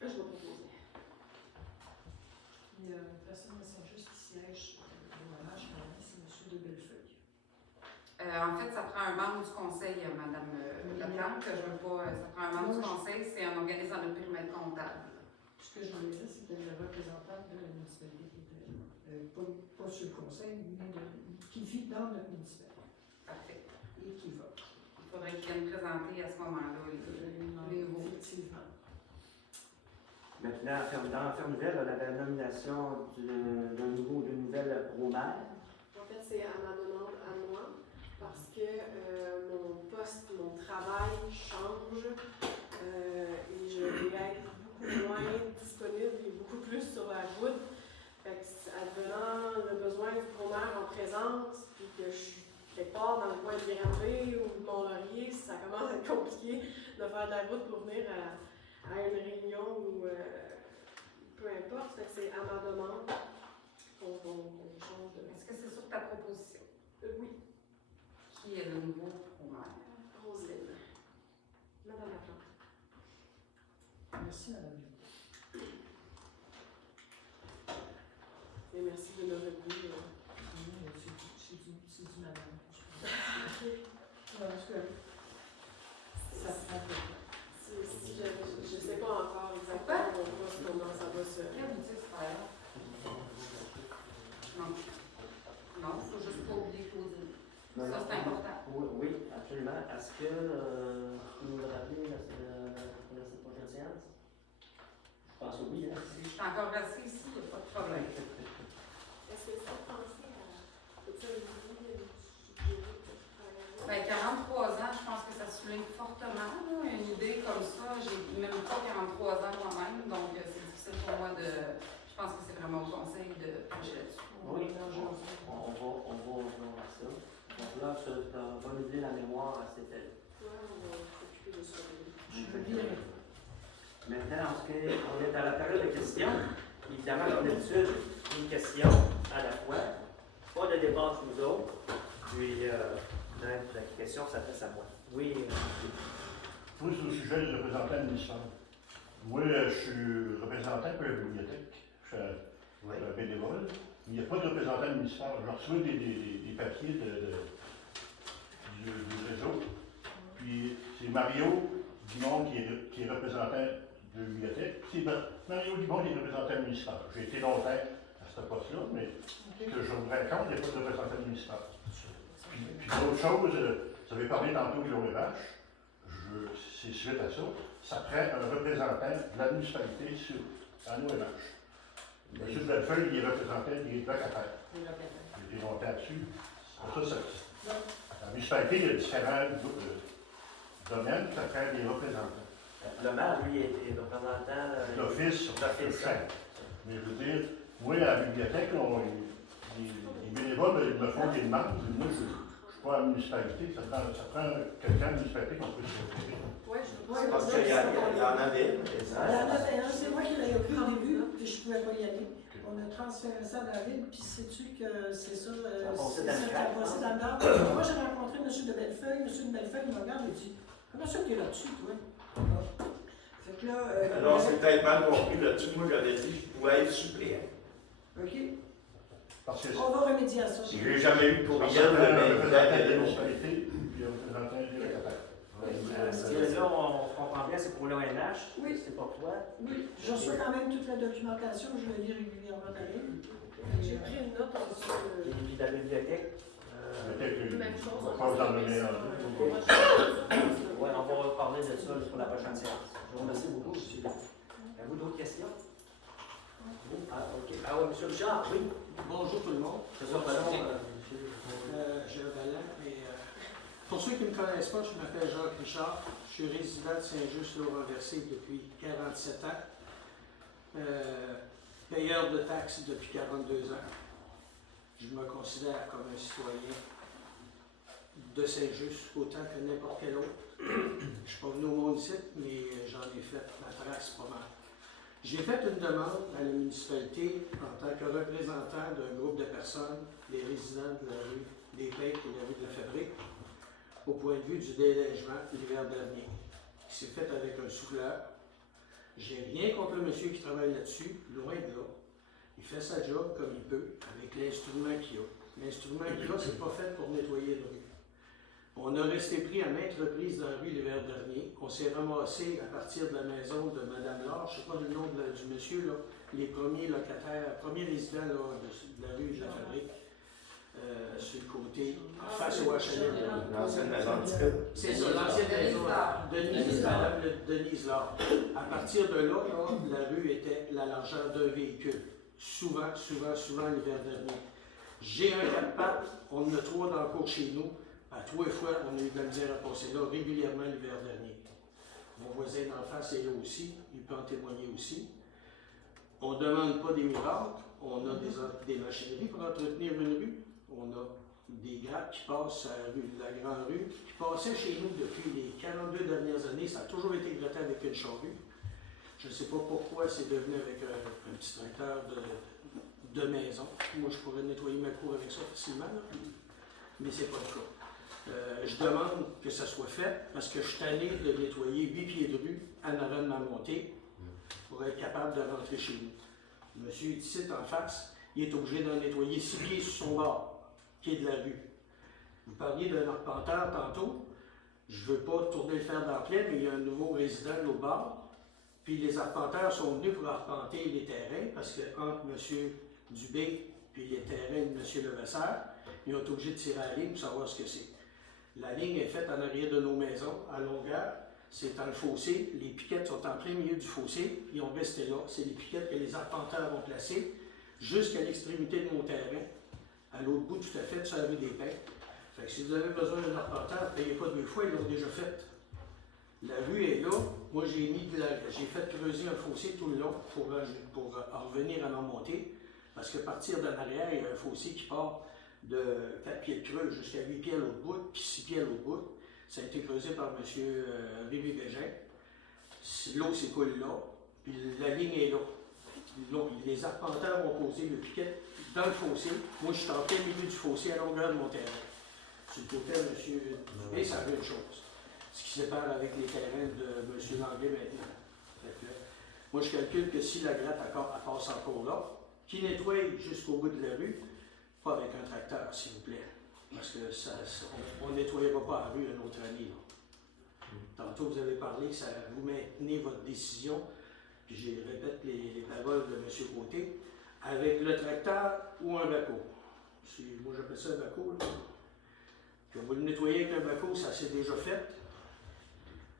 Je vais proposer. Il y a une personne de Saint-Just qui siège au ONH, c'est M. de Bellefeuille. En fait, ça prend un membre du conseil, Madame Leplante. Je veux pas. Ça prend un membre du conseil, c'est un organisme dans le périmètre comptable. Ce que je voulais dire, c'était le représentant de la municipalité qui était là. Pas sur le conseil, mais qui vit dans notre municipalité Parfait. et qui vote. Il faudrait qu'ils viennent présenter à ce moment-là les nouveaux. Effectivement. Maintenant, dans la ferme nouvelle, on avait la nomination d'un nouveau ou d'une nouvelle pro-maire. En fait, c'est à ma demande à moi, parce que mon poste, mon travail change et je vais être beaucoup moins disponible et beaucoup plus sur la route. Fait que, advenant le besoin du pro-maire en présence, puis que je suis quelque part dans le coin de Granby ou de Mont-Laurier, ça commence à être compliqué de faire de la route pour venir à une réunion ou peu importe. Fait que c'est à ma demande qu'on change de... Est-ce que c'est sur ta proposition? Oui, Qui est le nouveau pro-maire? Roselyne. Madame Laplante. Merci, Madame. Et merci de me retenir. C'est du madame. Non, parce que ça prend peu de temps. Si je ne sais pas encore exactement mon poste, comment ça va se... Quel outil c'est faire? Non. Non, il faut juste pas oublier Claudine. Ça, c'est important. Oui, absolument. Est-ce que vous nous le rappelez pour la prochaine séance? Je pense que oui. Hein? Si je suis encore restée ici, il n'y a pas de problème. Est-ce que tu as pensé à... Peux-tu suggérer Ben, 43 ans, je pense que ça souligne fortement. Là, une idée comme ça, j'ai même pas 43 ans moi-même, donc c'est difficile pour moi de... Je pense que c'est vraiment au conseil de pencher là-dessus. Oui, on va voir ça. Donc là, ça va renouveler la mémoire à cet effet. Ouais, on va s'occuper de ça. Je veux dire, Maintenant, on est à la période de questions. Évidemment, comme d'habitude, une question à la fois. Pas de débat entre nous autres. Puis, la question s'adresse à moi. Oui. Oui, c'est au sujet du représentant administratif. Moi, je suis représentant pour la bibliothèque. Je suis un bénévole. Il n'y a pas de représentant administratif. Je reçois des papiers du réseau. Puis c'est Mario Dumont qui est représentant de la bibliothèque. C'est Mario Dumont qui est représentant administratif. J'ai été longtemps à ce poste-là, mais que je me rends compte, il n'y a pas de représentant administratif. Puis l'autre chose, vous avez parlé tantôt de l'OMH, c'est suite à ça, ça prend un représentant de la municipalité à l'OMH. M. Bellefeuille, il est représentant des locataires. Il était longtemps dessus. Pour ça, la municipalité, il y a différents domaines, ça prend des représentants. Le maire, lui, est représentant L'office, d'office. mais je veux dire, moi, à la bibliothèque, les bénévoles, ils me font des demandes. Moi, je ne suis pas à la municipalité, ça prend quelqu'un à la municipalité qu'on peut se retrouver. Oui, je Ouais, Parce qu'il y en avait. il y en avait un, c'est moi qui l'ai appris au début, puis je ne pouvais pas y aller. On a transféré ça dans la ville, puis sais-tu que c'est ça, passé c'est dans ça le qui a cadre. passé dans le cadre. Moi, j'ai rencontré M. de Bellefeuille. M. de Bellefeuille me regarde et dit comment ça tu es là-dessus, toi? Fait que là. Alors, c'est peut-être mal compris là-dessus. Moi, j'avais dit que je pouvais être suppléant. OK. Parce que On va remédier à ça. Si j'ai jamais eu de ça courriel, prend un mais représentant de la municipalité, puis un représentant des locataires. Là, on comprend bien, c'est pour l'ONH. Oui. C'est pour toi. Oui, je reçois quand même toute la documentation, je le lis régulièrement d'ailleurs. J'ai pris une note aussi. Et puis la bibliothèque. Peut-être que Même chose. on va pas vous en donner un. Oui, on va reparler de ça pour la prochaine séance. Je vous remercie beaucoup, monsieur. Avez-vous d'autres questions? Ah, OK. Ah oui, monsieur Richard, oui. Bonjour tout le monde. Je suis pardon, Gilles Vallant. Pour ceux qui ne me connaissent pas, je m'appelle Jacques Richard. Je suis résident de Saint-Just-le-Renversé depuis 47 ans. Payeur de taxes depuis 42 ans. Je me considère comme un citoyen de Saint-Just autant que n'importe quel autre. Je ne suis pas venu au monde ici, mais j'en ai fait ma trace pas mal. J'ai fait une demande à la municipalité en tant que représentant d'un groupe de personnes, des résidents de la rue des Pêches et de la rue de la Fabrique, au point de vue du déneigement l'hiver dernier. Il s'est fait avec un souffleur. J'ai rien contre le monsieur qui travaille là-dessus, loin de là. Il fait sa job comme il peut, avec l'instrument qu'il a. L'instrument qu'il a, c'est pas fait pour nettoyer la rue. On a resté pris à maintes reprises dans la rue l'hiver dernier. On s'est ramassé à partir de la maison de Mme Laure, je ne sais pas le nom du monsieur, là, les premiers locataires, premiers résidents là, de la rue de la Fabrique, sur le côté, face au HLM. L'ancienne maison de type. C'est ça, l'ancienne maison Denise Laure. À partir de là, la rue était la largeur d'un véhicule. Souvent l'hiver dernier. J'ai un 4x4, on en a 3 dans le cours chez nous. À 3 fois, on a eu de la misère à passer là régulièrement l'hiver dernier. Mon voisin d'en face est là aussi, il peut en témoigner aussi. On ne demande pas des miracles, on a des machineries pour entretenir une rue, on a des grattes qui passent à la grande rue, qui passaient chez nous depuis les 42 dernières années, ça a toujours été gratté avec une charrue. Je ne sais pas pourquoi c'est devenu avec un petit tracteur de maison. Moi, je pourrais nettoyer ma cour avec ça facilement, là. Mais c'est pas le cas. Je demande que ça soit fait parce que je suis tanné de nettoyer 8 pieds de rue en avant de ma montée pour être capable de rentrer chez nous. Monsieur ici en face, il est obligé d'en nettoyer 6 pieds sur son bord, qui est de la rue. Vous parliez d'un arpenteur tantôt. Je ne veux pas tourner le fer dans la plaie, mais il y a un nouveau résident de l'autre bord. Puis les arpenteurs sont venus pour arpenter les terrains parce que entre M. Dubé et les terrains de M. Levasseur, ils ont été obligés de tirer la ligne pour savoir ce que c'est. La ligne est faite en arrière de nos maisons, à longueur. C'est dans le fossé. Les piquettes sont en plein milieu du fossé. Ils ont resté là. C'est les piquettes que les arpenteurs ont placées jusqu'à l'extrémité de mon terrain, à l'autre bout tout à fait, sur la rue des Pins. Fait que si vous avez besoin d'un arpenteur, ne payez pas 2 fois, ils l'ont déjà fait. La rue est là. Moi, j'ai fait creuser un fossé tout le long pour revenir à ma montée. Parce que partir d'en arrière, il y a un fossé qui part de 4 pieds de creux jusqu'à 8 pieds à l'autre bout, puis 6 pieds à l'autre bout. Ça a été creusé par M. Rémi Bégin. L'eau s'écoule là, puis la ligne est là. Les arpenteurs ont posé le piquet dans le fossé. Moi, je suis en plein milieu du fossé à longueur de mon terrain. Sur le côté de M. Dubé, c'est la même chose. Ce qui sépare avec les terrains de M. Langlais maintenant. Moi, je calcule que si la gratte elle passe encore là, qui nettoie jusqu'au bout de la rue, pas avec un tracteur, s'il vous plaît. Parce que on ne nettoyera pas la rue une autre année. Là. Tantôt, vous avez parlé que vous maintenez votre décision, puis je répète les paroles de M. Côté, avec le tracteur ou un bateau. Moi, j'appelle ça un bateau. Puis on va le nettoyer avec un bateau, ça s'est déjà fait.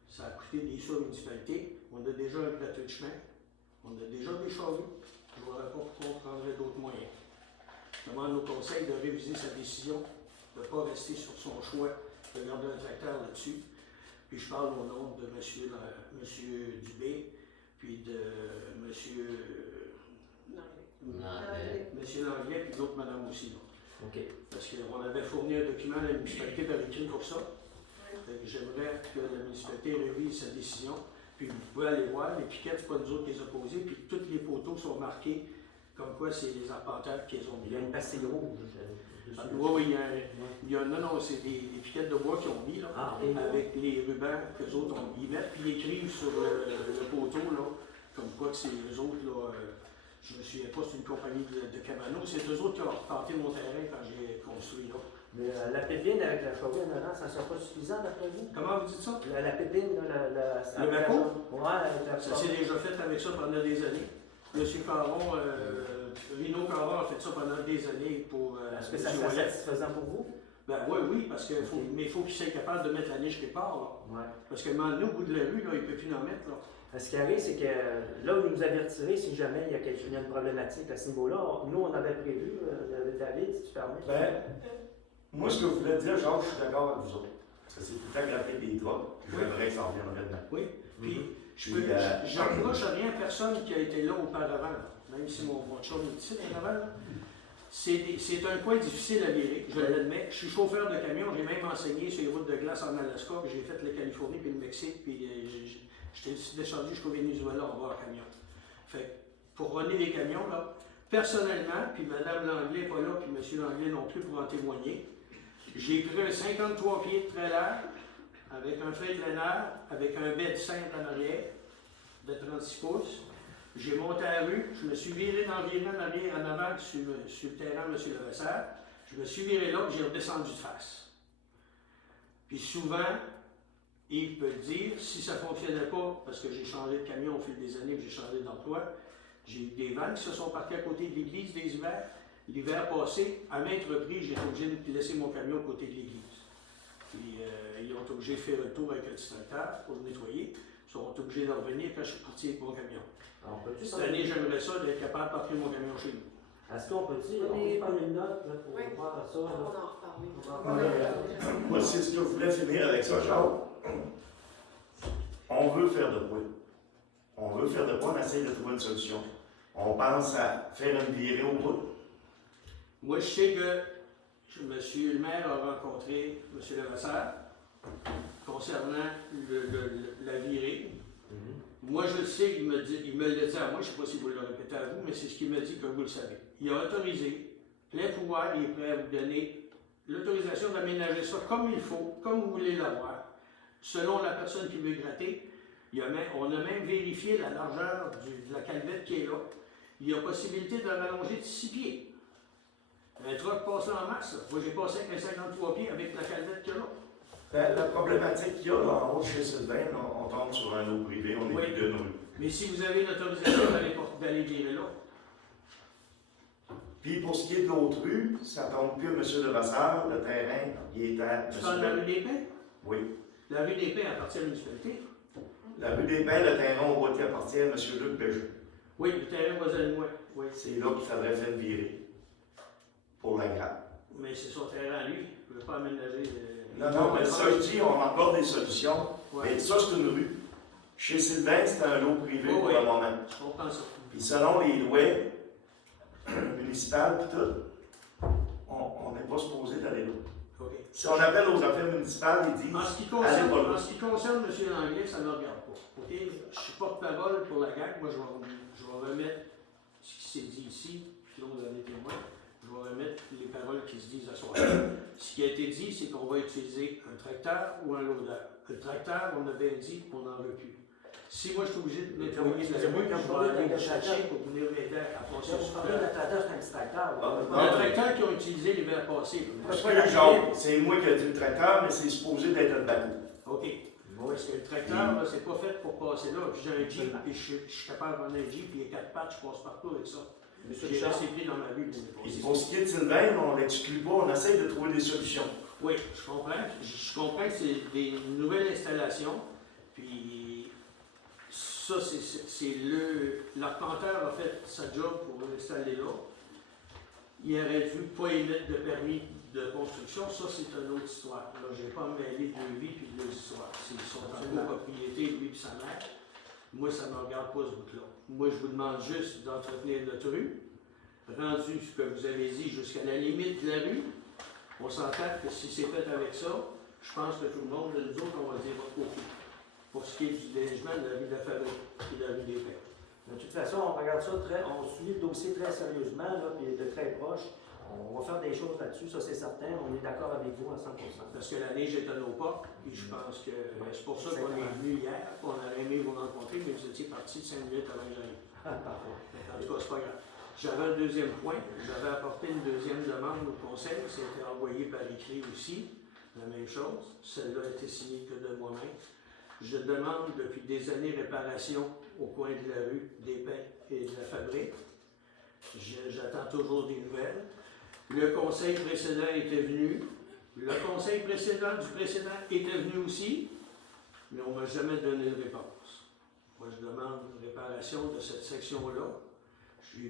Ça a coûté des sous à la municipalité. On a déjà un plateau de chemin. On a déjà des charrues. Je ne vois pas pourquoi on prendrait d'autres moyens. Je demande au conseil de réviser sa décision, de ne pas rester sur son choix de garder un tracteur là-dessus. Puis je parle au nom de M. Dubé, puis de M. Langlais, puis d'autres madame aussi. Là. OK. Parce qu'on avait fourni un document à la municipalité par écrit pour ça. J'aimerais que la municipalité révise sa décision. Puis vous pouvez aller voir, les piquettes, c'est pas nous autres qui les a posées, puis toutes les photos sont marquées comme quoi c'est les arpenteurs qui les ont mis. Il y a une pastille rouge. Oui, non, c'est des piquettes de bois qu'ils ont mis, là, avec les rubans qu'eux autres ils mettent, puis ils écrivent sur le poteau, là, comme quoi que c'est eux autres, là, je me souviens pas, c'est une compagnie de Cabano, c'est eux autres qui ont arpenté mon terrain quand j'ai construit là. Mais la pépine avec la charrue en avant, ça ne sera pas suffisant d'après vous? Comment vous dites ça? La pépine, le bateau? Ouais, ça s'est déjà fait avec ça pendant des années. M. Caron, Rino Caron a fait ça pendant des années pour. Est-ce que ça serait satisfaisant pour vous? Ben oui, parce qu'il faut, mais il faut qu'il soit capable de mettre la niche quelque part. Là. Ouais. Parce qu'à un moment donné, au bout de la rue, là, il ne peut plus en mettre. Là. Ce qui arrive, c'est que là où il nous avait retiré, si jamais il y a une problématique à ce niveau-là, nous, on avait prévu, David, si tu permets. Ben, moi, ce que vous voulez dire, Georges, je suis d'accord avec vous autres. Parce que c'est tout le temps gratter des draps, puis j'aimerais que ça revienne dedans. Oui, puis je n'approche rien à personne qui a été là auparavant, même si mon chum est ici auparavant. C'est un coin difficile à virer, je l'admets. Je suis chauffeur de camion, j'ai même enseigné sur les routes de glace en Alaska, puis j'ai fait la Californie puis le Mexique, puis j'étais descendu jusqu'au Venezuela en bas en camion. Fait que pour runner les camions, là, personnellement, puis Mme Langlais n'est pas là, puis M. Langlais non plus pour en témoigner, j'ai pris un 53 pieds de trailer avec un frein de lainer, avec un bed simple en arrière de 36 pouces. J'ai monté à la rue, je me suis viré d'environ en avant sur le terrain de M. Levasseur. Je me suis viré là, puis j'ai redescendu de face. Puis souvent, Yves peut le dire, si ça ne fonctionnait pas, parce que j'ai changé de camion au fil des années, puis j'ai changé d'emploi, j'ai eu des vannes qui se sont parquées à côté de l'église des hivers. L'hiver passé, à maintes reprises, j'ai été obligé de laisser mon camion à côté de l'église. Puis ils ont été obligés de faire le tour avec un distracteur pour le nettoyer. Ils sont obligés de revenir quand je suis parti avec mon camion. Alors, on peut-tu Cette année, j'aimerais ça d'être capable de partir mon camion chez nous. Est-ce qu'on peut-tu prendre une note là, pour Oui. voir ça? On Là? va en reparler. On va en reparler. Moi, c'est ce que je voulais finir avec ça, Charles. On veut faire de quoi? On veut faire de quoi? On essaye de trouver une solution. On pense à faire une virée au bout. Moi, je sais que M. le maire a rencontré M. Levasseur concernant la virée. Moi, je le sais, il me le dit à moi, je ne sais pas si vous le répétez à vous, mais c'est ce qu'il me dit que vous le savez. Il a autorisé, plein pouvoir, il est prêt à vous donner l'autorisation d'aménager ça comme il faut, comme vous voulez l'avoir, selon la personne qui veut gratter. On a même vérifié la largeur de la calvette qui est là. Il y a possibilité de rallonger de 6 pieds. Un truck passe là en masse. Moi, j'ai passé avec un 53 pieds avec la calvette qu'il y a là. La problématique qu'il y a là, en haut chez Sylvain, on tombe sur un eau privé, on est Oui. plus d'une rue. Mais si vous avez l'autorisation d'aller virer là, Puis pour ce qui est de l'autre rue, ça tombe plus à M. Levasseur, le terrain, il est à tu parles de la rue des Pins? Oui. La rue des Pins appartient à la municipalité. La rue des Pins, le terrain au bout qui appartient à M. Luc Béjeu. Oui, le terrain voisin de moi. Oui. C'est là qu'il faudrait faire virer pour la grappe. Mais c'est son terrain à lui. Je ne veux pas aménager. Non, mais ça, je dis, on a encore des solutions. Ouais. Mais ça, c'est une rue. Chez Sylvain, c'était un lot privé Oh, pour oui. le moment. Je comprends ça. Puis selon les lois municipales et tout, on n'est pas supposé d'aller là. OK. Si on appelle aux affaires municipales, ils disent En ce qui allez pas là. concerne M. Langlais, ça ne me regarde pas. OK? Je suis porte-parole pour la gang. Moi, je vais remettre ce qui s'est dit ici, puis là, vous avez témoin. Je vais remettre les paroles qui se disent à soi. Ce qui a été dit, c'est qu'on va utiliser un tracteur ou un loader. Le tracteur, on avait dit qu'on n'en veut plus. Si moi, je suis obligé de nettoyer la rue, je vais aller le chercher pour venir m'aider à passer Vous sur parlez d'un tracteur, c'est un petit tracteur. le tracteur qu'ils ont utilisé l'hiver passé. Excuse, Jacques, c'est moi qui ai dit le tracteur, mais c'est supposé d'être un bateau. OK. Parce que le tracteur, là, c'est pas fait pour passer là. J'ai un Jeep, puis je suis capable de prendre un Jeep, puis il y a 4 pattes, je passe partout avec ça. J'ai resté pris dans ma rue pour Et me pour ce qui est de Sylvain, on l'exclut pas, on essaye de trouver des solutions. Oui, je comprends. Je comprends que c'est des nouvelles installations, puis ça, c'est l'arpenteur a fait sa job pour l'installer là. Il aurait dû pas émettre de permis de construction, ça c'est une autre histoire. Là, je n'ai pas mêlé de vie puis de l'histoire. Ils sont en copropriété, lui et sa mère. Moi, ça ne me regarde pas ce bout-là. Moi, je vous demande juste d'entretenir notre rue, rendu ce que vous avez dit jusqu'à la limite de la rue. On s'entend que si c'est fait avec ça, je pense que tout le monde, nous autres, on va dire OK. Pour ce qui est du déneigement de la rue de la Fabrique et de la rue des Pins. De toute façon, on regarde ça on suit le dossier très sérieusement, là, puis de très proche. On va faire des choses là-dessus, ça c'est certain. On est d'accord avec vous à 100%. Parce que la neige est à nos portes, puis je pense que c'est pour ça qu'on est venu hier. On aurait aimé vous rencontrer, mais vous étiez parti 5 minutes avant que j'arrive. Parfait. En tout cas, c'est pas grave. J'avais un deuxième point. J'avais apporté une deuxième demande au conseil. C'était envoyé par écrit aussi. La même chose. Celle-là a été signée que de moi-même. Je demande depuis des années réparation au coin de la rue des Pins et de la Fabrique. J'attends toujours des nouvelles. Le conseil précédent était venu. Le conseil précédent du précédent était venu aussi, mais on ne m'a jamais donné de réponse. Moi, je demande une réparation de cette section-là.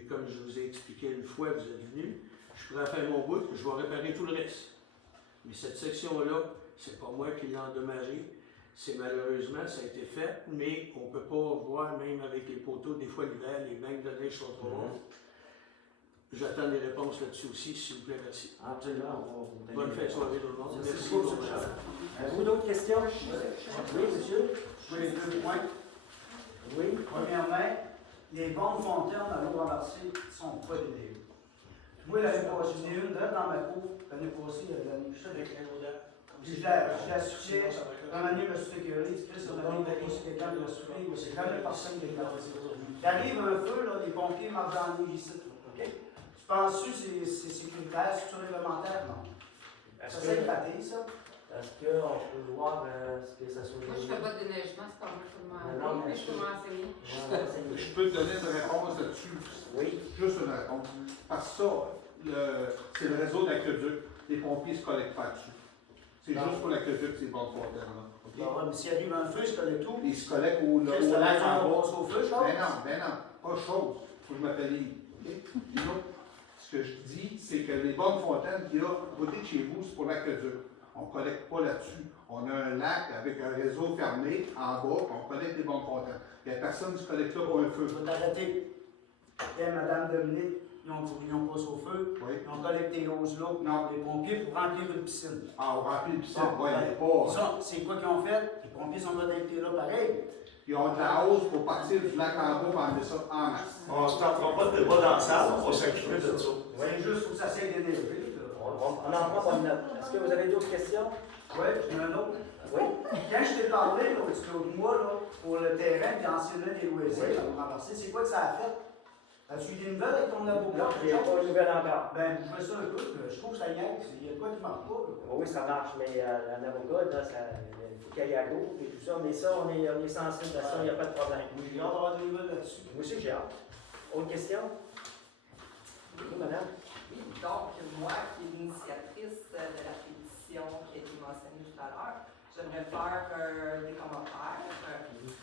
Comme je vous ai expliqué une fois, vous êtes venu, je pourrais faire mon bout, je vais réparer tout le reste. Mais cette section-là, c'est pas moi qui l'ai endommagée. C'est malheureusement, ça a été fait, mais on ne peut pas voir, même avec les poteaux, des fois l'hiver, les bancs de neige sont trop hauts. J'attends des réponses là-dessus aussi, s'il vous plaît, merci. Absolument, on va vous donner. Bonne fin de soirée tout le monde. Merci beaucoup, M. Charles. Avez-vous d'autres questions? Oui, monsieur? Sur les 2 points. Oui. Premièrement, les bonnes fontaines à l'eau renversée ne sont pas dénayées. Moi, l'année passée, j'en ai une là dans ma cour, l'année passée, l'année Avec un odeur. puis je la soufflais. Dans l'année, je me suis fait guérir. Chris, on avait une c'est quelqu'un qui m'a soufflé. C'est jamais personne qui l'a fait. Il arrive un feu, là, les pompiers marchent dans la nuit ici. OK? Tu penses-tu que c'est sécuritaire, c'est réglementaire? Non. Ça, c'est éclaté, ça. Est-ce qu'on peut voir ce que ça soit? Moi, je fais pas de déneigement, c'est pas moi qui peux Non, m'enseigner, mais mais je peux m'enseigner. Je peux te donner une réponse là-dessus. Oui. Juste une réponse. Parce que ça, c'est le réseau d'aqueduc. Les pompiers ne se collectent pas dessus. C'est Non. juste pour l'aqueduc, ces bonnes fontaines-là. OK? Bon, ouais, mais s'il arrive un feu, je connais tout. Ils se collectent au Qu'est-ce que lac la en bas. passe au feu, je pense? Ben non, pas chose. Faut que je m'appelle Yves. OK? Puis l'autre, ce que je dis, c'est que les bonnes fontaines qu'il y a à côté de chez vous, c'est pour l'aqueduc. On ne collecte pas là-dessus. On a un lac avec un réseau fermé en bas, puis on collecte des bonnes fontaines. Il n'y a personne qui se collecte là pour un feu. Je vais t'arrêter. Et Madame Dominique, ils ont passé au feu. Oui. Ils ont collecté les roses là, Non. les pompiers pour remplir une piscine. Ah, on remplit le piscine. Bon, Ouais, ben, mais pas. Ça, c'est quoi qu'ils ont fait? Les pompiers sont connectés là pareil. Ils ont de la hausse pour partir du lac en bas pour emmener ça en masse. On ne se tentera pas de débat dans la salle, on va s'occuper de ça. C'est juste pour que ça s'aille d'énerver. On en prend bonne note. Est-ce que vous avez d'autres questions? Oui, j'en ai un autre. Oui. Quand je t'ai parlé l'autre mois là, pour le terrain et enseignement des loisirs Oui. à vous renverser, c'est quoi que ça a fait? As-tu eu des nouvelles avec ton avocat? Non, il n'y a pas de nouvelles encore. Ben, je fais ça un peu, je trouve que ça y est. Il y a de quoi qui marche pas. Là. Oui, ça marche, mais un avocat, là, il faut qu'il y ait à gauche et tout ça. Mais ça, on est sensible à ça, il n'y a pas de problème. Moi, j'ai hâte d'avoir des nouvelles là-dessus. Moi aussi, j'ai hâte. Autre question? Oui, madame? Oui, donc moi qui est l'initiatrice de la pétition qui a été mentionnée tout à l'heure, j'aimerais faire des commentaires.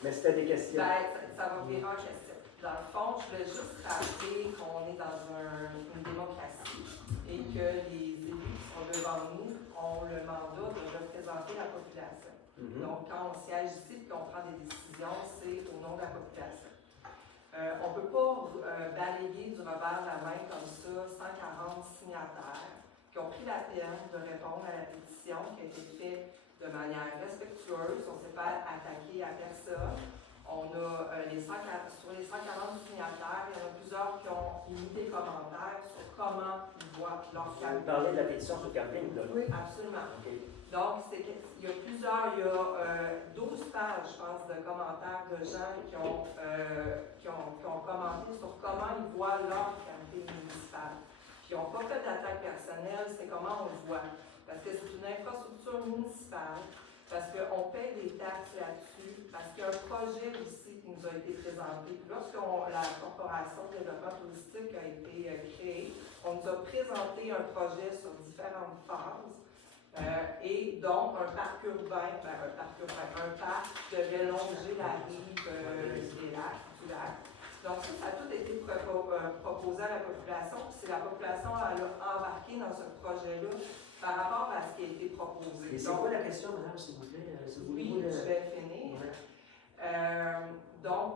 Mais c'était des questions. Ben, ça va virer en question. Dans le fond, je voulais juste rappeler qu'on est dans une démocratie et que les élus qui sont devant nous ont le mandat de représenter la population. Donc, quand on siège ici et qu'on prend des décisions, c'est au nom de la population. On ne peut pas balayer du revers de la main comme ça 140 signataires qui ont pris la peine de répondre à la pétition qui a été faite de manière respectueuse. On ne s'est pas attaqué à personne. On a sur les 140 signataires, il y en a plusieurs qui ont mis des commentaires sur comment ils voient leur Vous campagne. parlez de la pétition sur camping, là? Oui, absolument. OK. Donc, il y a 12 pages, je pense, de commentaires de gens qui ont commenté sur comment ils voient leur campagne municipale. Puis, ils n'ont pas fait d'attaque personnelle, c'est comment on le voit. Parce que c'est une infrastructure municipale, parce qu'on paie des taxes là-dessus, parce qu'il y a un projet aussi qui nous a été présenté. Lorsque la Corporation de développement touristique a été créée, on nous a présenté un projet sur différentes phases. Et donc, un parc urbain, un parc devait longer la rive du lac. Donc, ça a tout été proposé à la population. Puis c'est la population qui a embarqué dans ce projet-là par rapport à ce qui a été proposé. Et c'est quoi la question, madame, s'il vous plaît? Oui, je vais finir. Donc,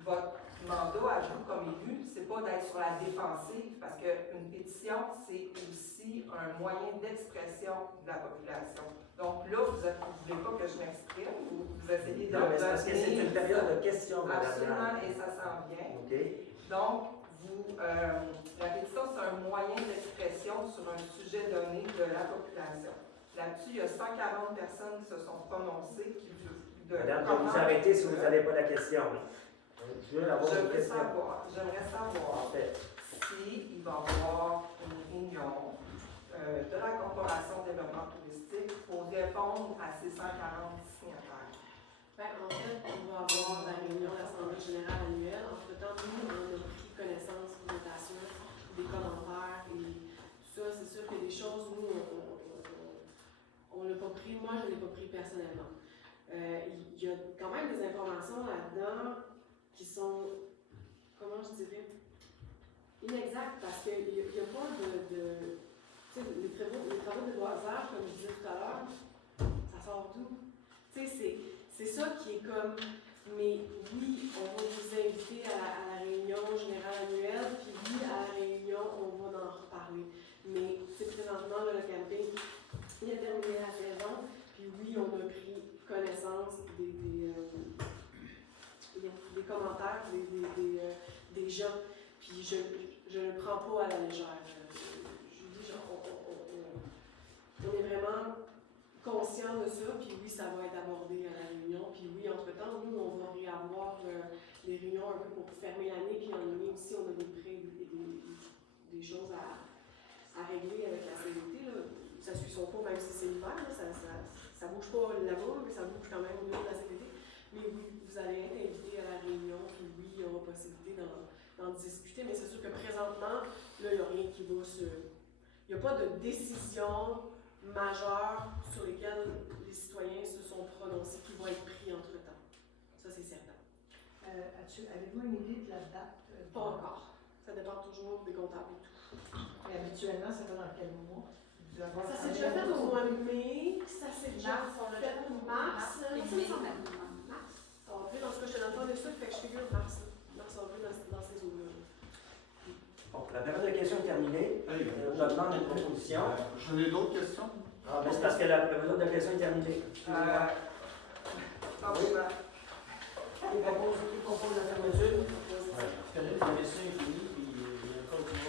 votre mandat à vous comme élu, c'est pas d'être sur la défensive, parce qu'une pétition, c'est aussi un moyen d'expression de la population. Donc là, vous ne voulez pas que je m'exprime, vous essayez de... Non, mais c'est parce que c'est une période de questions, madame. Absolument, et ça s'en vient. OK. Donc, la pétition, c'est un moyen d'expression sur un sujet donné de la population. Là-dessus, il y a 140 personnes qui se sont prononcées, qui Madame, je vais vous arrêter si vous n'avez pas la question. Je veux avoir une question. J'aimerais savoir s'il va y avoir une réunion de la Corporation de développement touristique pour répondre à ces 140 signataires. Ben, en fait, on va avoir la réunion de l'Assemblée générale annuelle. Entre-temps, nous, on a pris connaissance des notations, des commentaires et tout ça. C'est sûr que des choses, nous, on l'a pas pris. Moi, je ne l'ai pas pris personnellement. Il y a quand même des informations là-dedans qui sont, comment je dirais, inexactes parce qu'il n'y a pas de tu sais, les travaux de loisirs, comme je disais tout à l'heure, ça sort d'où? Tu sais, c'est ça qui est comme, mais oui, on va vous inviter à la réunion générale annuelle, puis oui, à la réunion, on va en reparler. Mais, c'est présentement, là, le camping, il a terminé la saison, puis oui, on a pris connaissance des commentaires, des gens. Puis je ne le prends pas à la légère. Je vous dis, on est vraiment conscient de ça, puis oui, ça va être abordé à la réunion. Puis oui, entre-temps, nous, on va réavoir les réunions un peu pour fermer l'année, puis en année aussi, on a des prêts, des choses à régler avec la CVT. Là. Ça suit son cours, même si c'est l'hiver, ça bouge pas là-bas, mais ça bouge quand même au niveau de la CVT. Mais oui, vous allez être invité à la réunion, puis oui, il y aura possibilité d'en discuter, mais c'est sûr que présentement, là, il n'y a rien qui va se... Il n'y a pas de décision majeure sur lesquelles les citoyens se sont prononcés qui vont être pris entre-temps. Ça, c'est certain. Avez-vous une idée de la date? Pas encore. Ça dépend toujours des comptables et tout. Et habituellement, ça va dans quel mois? Ça s'est déjà fait au mois de mai, ça s'est déjà fait au mars. Mars. Avril, dans ce cas, je te donne pas de suite, fait que je figure mars. Mars, avril, dans ces eaux-là. Bon, la période de questions est terminée. Je demande une proposition. J'en ai d'autres questions? Ah, mais c'est parce que la période de questions est terminée. Excusez-moi. Qui propose la fermeture? Vous avez ça fini?